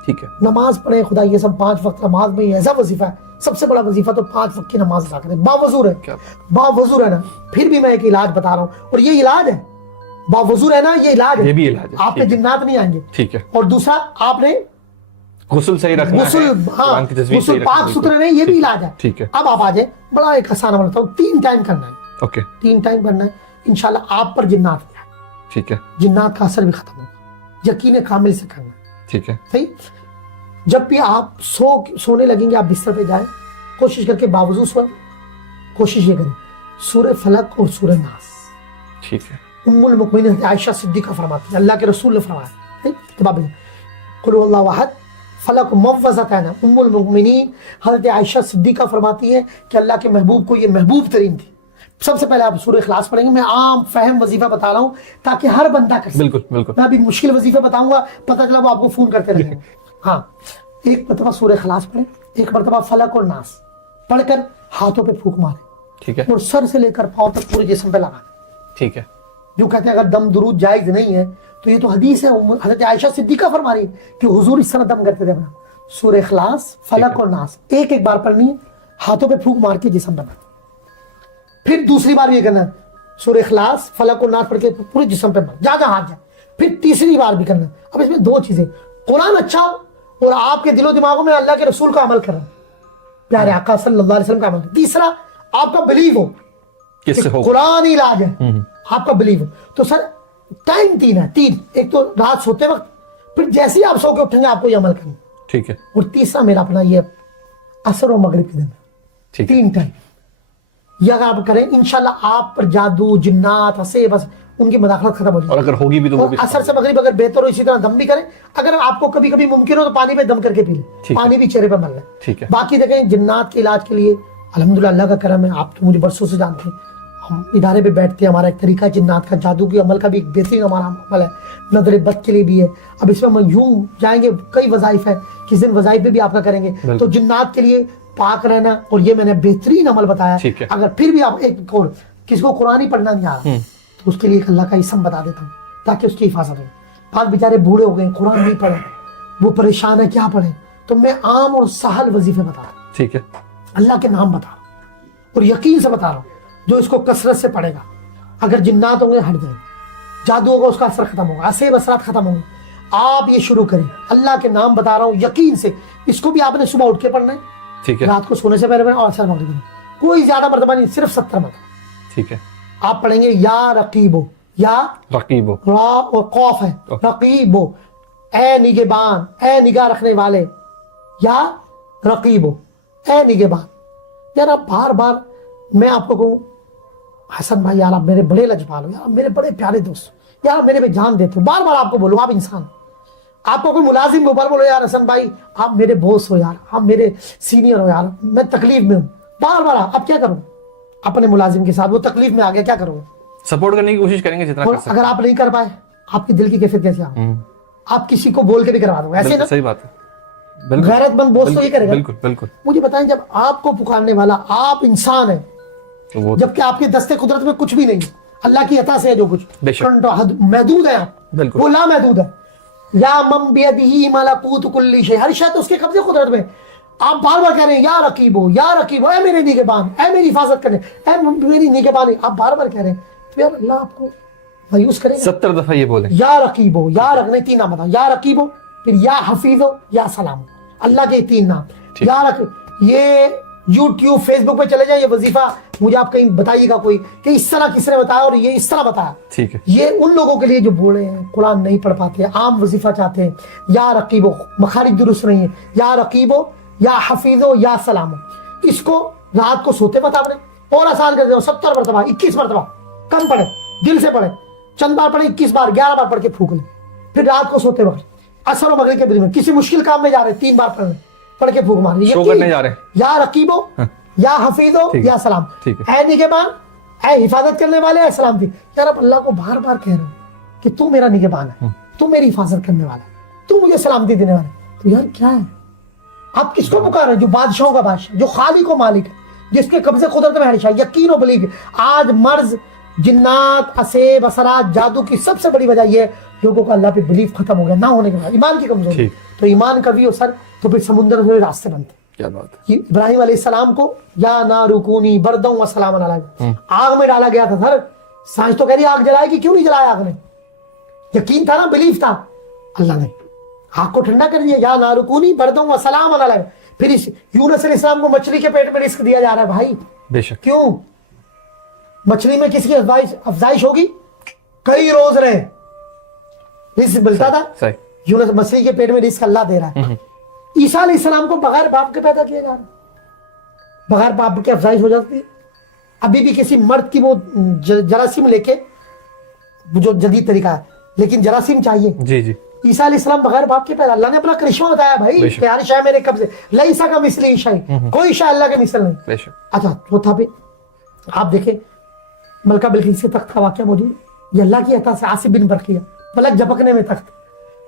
ठीक है। नमाज पढ़े, खुदा ये सब 5 वक्त नमाज में ऐसा वजीफा है, सबसे बड़ा वजीफा तो 5 वक्त की नमाज अदा करें, बावजूर है ना। फिर भी मैं एक इलाज बता रहा हूँ, और ये इलाज है, बावजूर है ना, ये इलाज है, ये भी इलाज है, आप पे जिन्नात नहीं आएंगे, ठीक है। और दूसरा आपने गुस्ल सही रखना है, हाँ, गुस्ल पाक सुथरे नहीं, ये भी इलाज है, ठीक है। अब आप आ जाए, बड़ा एक आसान बताता हूँ, 3 टाइम करना है, ओके, 3 टाइम करना है, इंशाल्लाह आप पर जिन्नात नहीं आएगा, ठीक है, जिन्नात का असर भी खत्म होगा, यकीन कामिल से करना, ठीक है, सही। जब भी आप सोने लगेंगे, आप बिस्तर पे जाएं, कोशिश करके बावजूद सोएं, कोशिश ये करें सूरह फलक और सूरह नास, ठीक है। उम्मुल मुमिनीन आयशा सिद्दीका फरमाती है, अल्लाह के रसूल ने फरमाया, किताब में कुल हुवल्लाहु अहद फलक मुअव्वज़तैन, उम्मुल मुमिनीन हज़रत आयशा सिद्दीका फरमाती है कि अल्लाह के महबूब को ये महबूब तरीन थी। सबसे पहले आप सूरह इखलास पढ़ेंगे, मैं आम फहम वजीफा बता रहा हूँ ताकि हर बंदा कर सके, बिल्कुल बिल्कुल। मैं अभी मुश्किल वजीफे बताऊंगा, पता चला वो आपको फोन करते रहेंगे। हाँ, एक मरतबा सूरह इखलास पढ़े, एक मरतबा फलक और नास पढ़कर हाथों पे फूंक मारे, ठीक है, और सर से लेकर पांव तक पूरे जिस्म पे लगा, ठीक है। جو کہتے ہیں اگر دم درود جائز نہیں ہے تو یہ تو حدیث ہے. حضرت عائشہ صدیقہ فرما رہی ہے کہ حضور اس طرح دم کرتے تھے اپنا, سورہ اخلاص, فلق اور ناس ایک ایک بار پڑھنی ہے, ہاتھوں پہ پھونک مار کے جسم بنا, پھر دوسری بار یہ کرنا ہے سورہ اخلاص فلق اور ناس پڑھ کے پورے جسم پہ مار, جہاں جہاں ہاتھ جائے, پھر تیسری بار بھی کرنا ہے. اب اس میں دو چیزیں, قرآن اچھا اور آپ کے دل و دماغوں میں اللہ کے رسول کا عمل کرنا, پیارے آقا صلی اللہ علیہ وسلم کا عمل. تیسرا آپ کا بلیو ہو کس سے ہو, قرآن ہی علاج ہے, آپ کا بلیو ہو. تو سر ٹائم تین ہے, ایک تو رات سوتے وقت, پھر جیسے ہی آپ سو کے اٹھیں گے آپ کو یہ عمل کرنا, ٹھیک ہے, اور تیسرا میرا اپنا یہ عصر و مغرب کے دن, ٹھیک ہے, 3 ٹائم یہ اگر آپ کریں انشاءاللہ آپ پر جادو جنات ہنسے بس ان کی مداخلت ختم ہو جائے. اور اگر ہوگی بھی تو وہ بھی عصر سے مغرب اگر بہتر ہو اسی طرح دم بھی کریں, اگر آپ کو کبھی کبھی ممکن ہو تو پانی پہ دم کر کے پی لیں, پانی بھی چہرے پہ مل لیں. ٹھیک ہے, باقی دیکھیں جنات کے علاج کے لیے الحمدللہ اللہ کا کرم ہے, آپ تو مجھے برسوں سے جانتے ہیں, ہم ادارے پہ بیٹھتے ہیں, ہمارا ایک طریقہ جنات کا جادو کے عمل کا بھی ایک بہترین ہمارا عمل ہے, نظر بد کے لیے بھی ہے. اب اس میں یوں جائیں گے, کئی وظائف ہے, کس دن وظائف پہ بھی آپ کا کریں گے. تو جنات کے لیے پاک رہنا, اور یہ میں نے بہترین عمل بتایا. اگر پھر بھی آپ ایک اور کسی کو قرآن ہی پڑھنا نہیں آ رہا تو اس کے لیے ایک اللہ کا اسم بتا دیتا ہوں تاکہ اس کی حفاظت ہو. بعض بیچارے بوڑھے ہو گئے, قرآن نہیں پڑھے, وہ پریشان ہے کیا پڑھیں, تو میں عام اور سہل وظیفے بتا رہا ہوں, ٹھیک ہے, اللہ کے نام بتا رہا ہوں اور یقین سے بتا رہا ہوں, جو اس کو کثرت سے پڑھے گا اگر جنات ہوں گے ہٹ جائیں, جادو ہوگا اس کا اثر ختم ہوگا, اسے اثرات ختم ہوں گے. آپ یہ شروع کریں, اللہ کے نام بتا رہا ہوں یقین سے. اس کو بھی آپ نے صبح اٹھ کے پڑھنا ہے, ٹھیک ہے, رات کو سونے سے پہلے پڑھنا, اور اثر مغرب میں کوئی زیادہ مرتبہ نہیں, صرف 70 مرتبہ. ٹھیک ہے, آپ پڑھیں گے یا رقیبو, یا رقیبو, را اور قوف ہے, رقیبو اے نگہبان, اے نگاہ رکھنے والے, یا رقیبو اے نگہبان. یار آپ بار بار میں آپ کو کہوں حسن بھائی یار آپ میرے بڑے لجپال ہو, یار میرے بڑے پیارے دوست, یار میرے پہ جان دیتے ہو, بار بار آپ کو بولو, آپ انسان, آپ کو کوئی ملازم ہو, بار بولو یار حسن بھائی آپ میرے بوس ہو, یار آپ میرے سینئر ہو, یار میں تکلیف میں ہوں, بار بار. آپ کیا کرو اپنے ملازم کے ساتھ, وہ تکلیف میں آ گیا, کیا کرو گے؟ سپورٹ کرنے کی کوشش کریں گے جتنا کر سکیں. اگر آپ نہیں کر پائے آپ کے دل کی کیفیت کیسے آؤ, آپ کسی کو بول کے بھی کروا دو, ایسے نا, صحیح بات ہے, غیرت مند بوس تو یہ کرے گا. بالکل بالکل. مجھے بتائیں جب آپ کو پکارنے والا آپ انسان ہیں, جبکہ آپ کے دستے قدرت میں کچھ بھی نہیں, اللہ کی عطا سے ہے جو کچھ, محدود ہے آپ, وہ لا محدود ہے. یا من بیدہ ملکوت کل شیء, ہر شے تو اس کے قبضے قدرت میں. آپ بار بار کہہ رہے ہیں یا رقیبو, یا رقیبو, اے میرے نگہبان, اے میری حفاظت کرنے, اے میری نگہبانی, آپ بار بار کہہ رہے ہیں, تو یار اللہ آپ کو مایوس کرے گا. 70 دفعہ یہ بولیں, یا رقیبو, یا رکھنے 3 نام بتاؤ, یا رقیبو, پھر یا حفیظو, یا سلام, اللہ کے 3 نام. یا رقیب, یہ یوٹیوب فیس بک پہ چلے جائیں, یہ وظیفہ مجھے آپ کہیں بتائیے گا کوئی کہ اس طرح کس نے بتایا اور یہ اس طرح بتایا. ٹھیک ہے, یہ ان لوگوں کے لیے جو بوڑھے ہیں, قرآن نہیں پڑھ پاتے, عام وظیفہ چاہتے ہیں, یا رقیبو, مخارج درست نہیں ہے, یا رقیبو, یا حفیظو, یا سلامو. اس کو رات کو سوتے وقت آپ نے اور آسان کر دیا, 70 مرتبہ, 21 مرتبہ, کم پڑھے, دل سے پڑھے, چند بار پڑھے, 21 بار, 11 بار پڑھ کے پھونک لیں. پھر رات کو سوتے وقت عصر و مغرب کے درمیان کسی مشکل کام میں جا رہے 3 بار پڑھ کے پھونک مار لیں, یا رقیبو, یا حفیظو, یا سلام, اے نگہبان, اے حفاظت کرنے والے, اے سلام دی. یار اب اللہ کو بار بار کہہ رہے ہیں کہ تو میرا نگہبان ہے, تو میری حفاظت کرنے والا ہے, تو مجھے سلامتی دینے والا ہے. تو یار کیا ہے, آپ کس کو پکار رہے ہیں؟ جو بادشاہوں کا بادشاہ, جو خالق و مالک ہے, جس کے قبضے قدرت میں ہے شاہ, یقین و بلیو. آج مرض, جنات, اسیب, اثرات, جادو کی سب سے بڑی وجہ یہ ہے لوگوں کا اللہ پہ بلیف ختم ہو گیا, نہ ہونے کے بعد ایمان کی کمزوری. تو ایمان قوی ہو سر تو پھر سمندر میں راستے بنتے. کیا بات ہے. ابراہیم علیہ السلام کو یا نار کونی بردًا و سلاما علیہ, آگ میں ڈالا گیا تھا سر. سائنس تو کہہ رہی آگ جلائے گی, کیوں نہیں جلایا آگ نے؟ یقین تھا نا, بلیف تھا. اللہ نے آگ کو ٹھنڈا کر دیا, یا نار کونی بردًا و سلاما علیہ. پھر یونس علیہ السلام کو مچھلی کے پیٹ میں رزق دیا جا رہا ہے بھائی, بے شک. کیوں؟ مچھلی میں کس کی افزائش ہوگی, کئی روز رہے, رزق ملتا تھا. یونس مچھلی کے پیٹ میں رزق اللہ دے رہا ہے. عیسیٰ علیہ السلام کو بغیر باپ کے پیدا کیا جا رہا ہے, بغیر باپ کے افزائش ہو جاتی ہے. ابھی بھی کسی مرد کی وہ جراثیم لے کے, جو جدید طریقہ ہے, لیکن جراثیم چاہیے. جی جی. عیسیٰ علیہ السلام بغیر باپ کے پیدا, اللہ نے اپنا کرشمہ بتایا بھائی کہ ہر شے میرے قبضے, لیسا کا مثلی شیء, کوئی شے اللہ کے مثل نہیں. بے شک. اچھا چوتھا پہ آپ دیکھیں ملکہ بلقیس کے تخت کا واقعہ موجود ہے, یہ اللہ کی عطا سے, عاصف بن برقیہ, پلک جھپکنے میں تخت.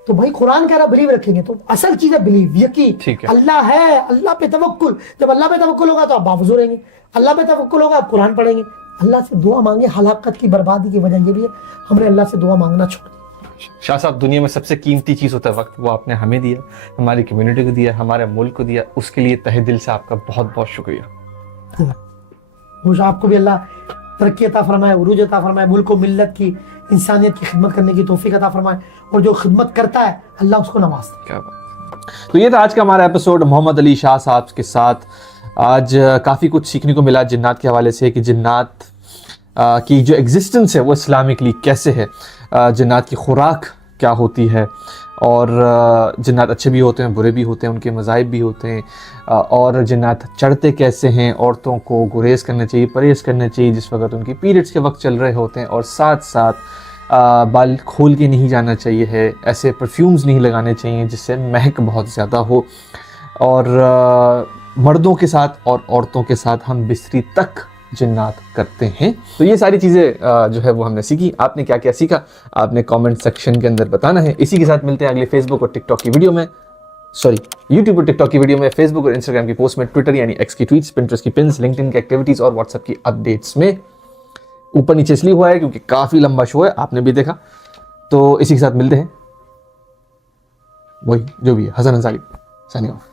تو بھائی قرآن کہہ رہا بلیو رکھیں گے, تو اصل چیز ہے بلیو, یقین. اللہ ہے, اللہ پہ توکل. جب اللہ پہ توکل ہوگا تو آپ باوضو رہیں گے, اللہ پہ توکل ہوگا آپ قرآن پڑھیں گے, अल्लाह से दुआ मांगे, हलाकत की बर्बादी की वजह ये भी है हमने अल्लाह से दुआ मांगना छोड़ दिया। शाह साहब, दुनिया में सबसे कीमती चीज़ होता है वक्त, वो आपने हमें दिया, हमारी कम्युनिटी को दिया, हमारे मुल्क को दिया, उसके लिए तहे दिल से आपका बहुत बहुत शुक्रिया। खुश आपको भी अल्लाह तरक्की अता फरमाए, उरूज अता फरमाए, मुल्क को मिल्लत की, इंसानियत की खिदमत करने की तौफीक अता फरमाए, और जो खिदमत करता है अल्लाह उसको नवाजता है। क्या बात। तो ये था आज का हमारा एपिसोड मोहम्मद अली शाह साहब के साथ। आज काफ़ी कुछ सीखने को मिला जिन्नात के हवाले से, कि जिन्नात की जो एग्जिस्टेंस है वो इस्लामिकली कैसे है, जिन्नात की खुराक क्या होती है, और जिन्नात अच्छे भी होते हैं, बुरे भी होते हैं, उनके मज़ाहिब भी होते हैं, और जिन्नात चढ़ते कैसे हैं, औरतों को गुरेज करना चाहिए, परहेज़ करना चाहिए जिस वक्त उनकी पीरियड्स के वक्त चल रहे होते हैं, और साथ साथ बाल खोल के नहीं जाना चाहिए है, ऐसे परफ्यूम्स नहीं लगाने चाहिए जिससे महक बहुत ज़्यादा हो, और मर्दों के साथ और औरतों के साथ हम बिस्तरी तक जिन्नात करते हैं। तो ये सारी चीज़ें जो है वो हमने सीखी। आपने क्या क्या सीखा आपने कमेंट सेक्शन के अंदर बताना है। इसी के साथ मिलते हैं अगले फेसबुक और टिकटॉक की वीडियो में, सॉरी यूट्यूब और टिकटॉक की वीडियो में, फेसबुक और इंस्टाग्राम की पोस्ट में, ट्विटर यानी एक्स की ट्वीट्स, पिंटरेस्ट की पिन्स, लिंक्डइन की एक्टिविटीज़ और व्हाट्सएप की अपडेट्स में। ऊपर नीचे इसलिए हुआ है क्योंकि काफ़ी लंबा शो है, आपने भी देखा। तो इसी के साथ मिलते हैं, वही जो भी है, हसन अंसारी साइनिंग ऑफ।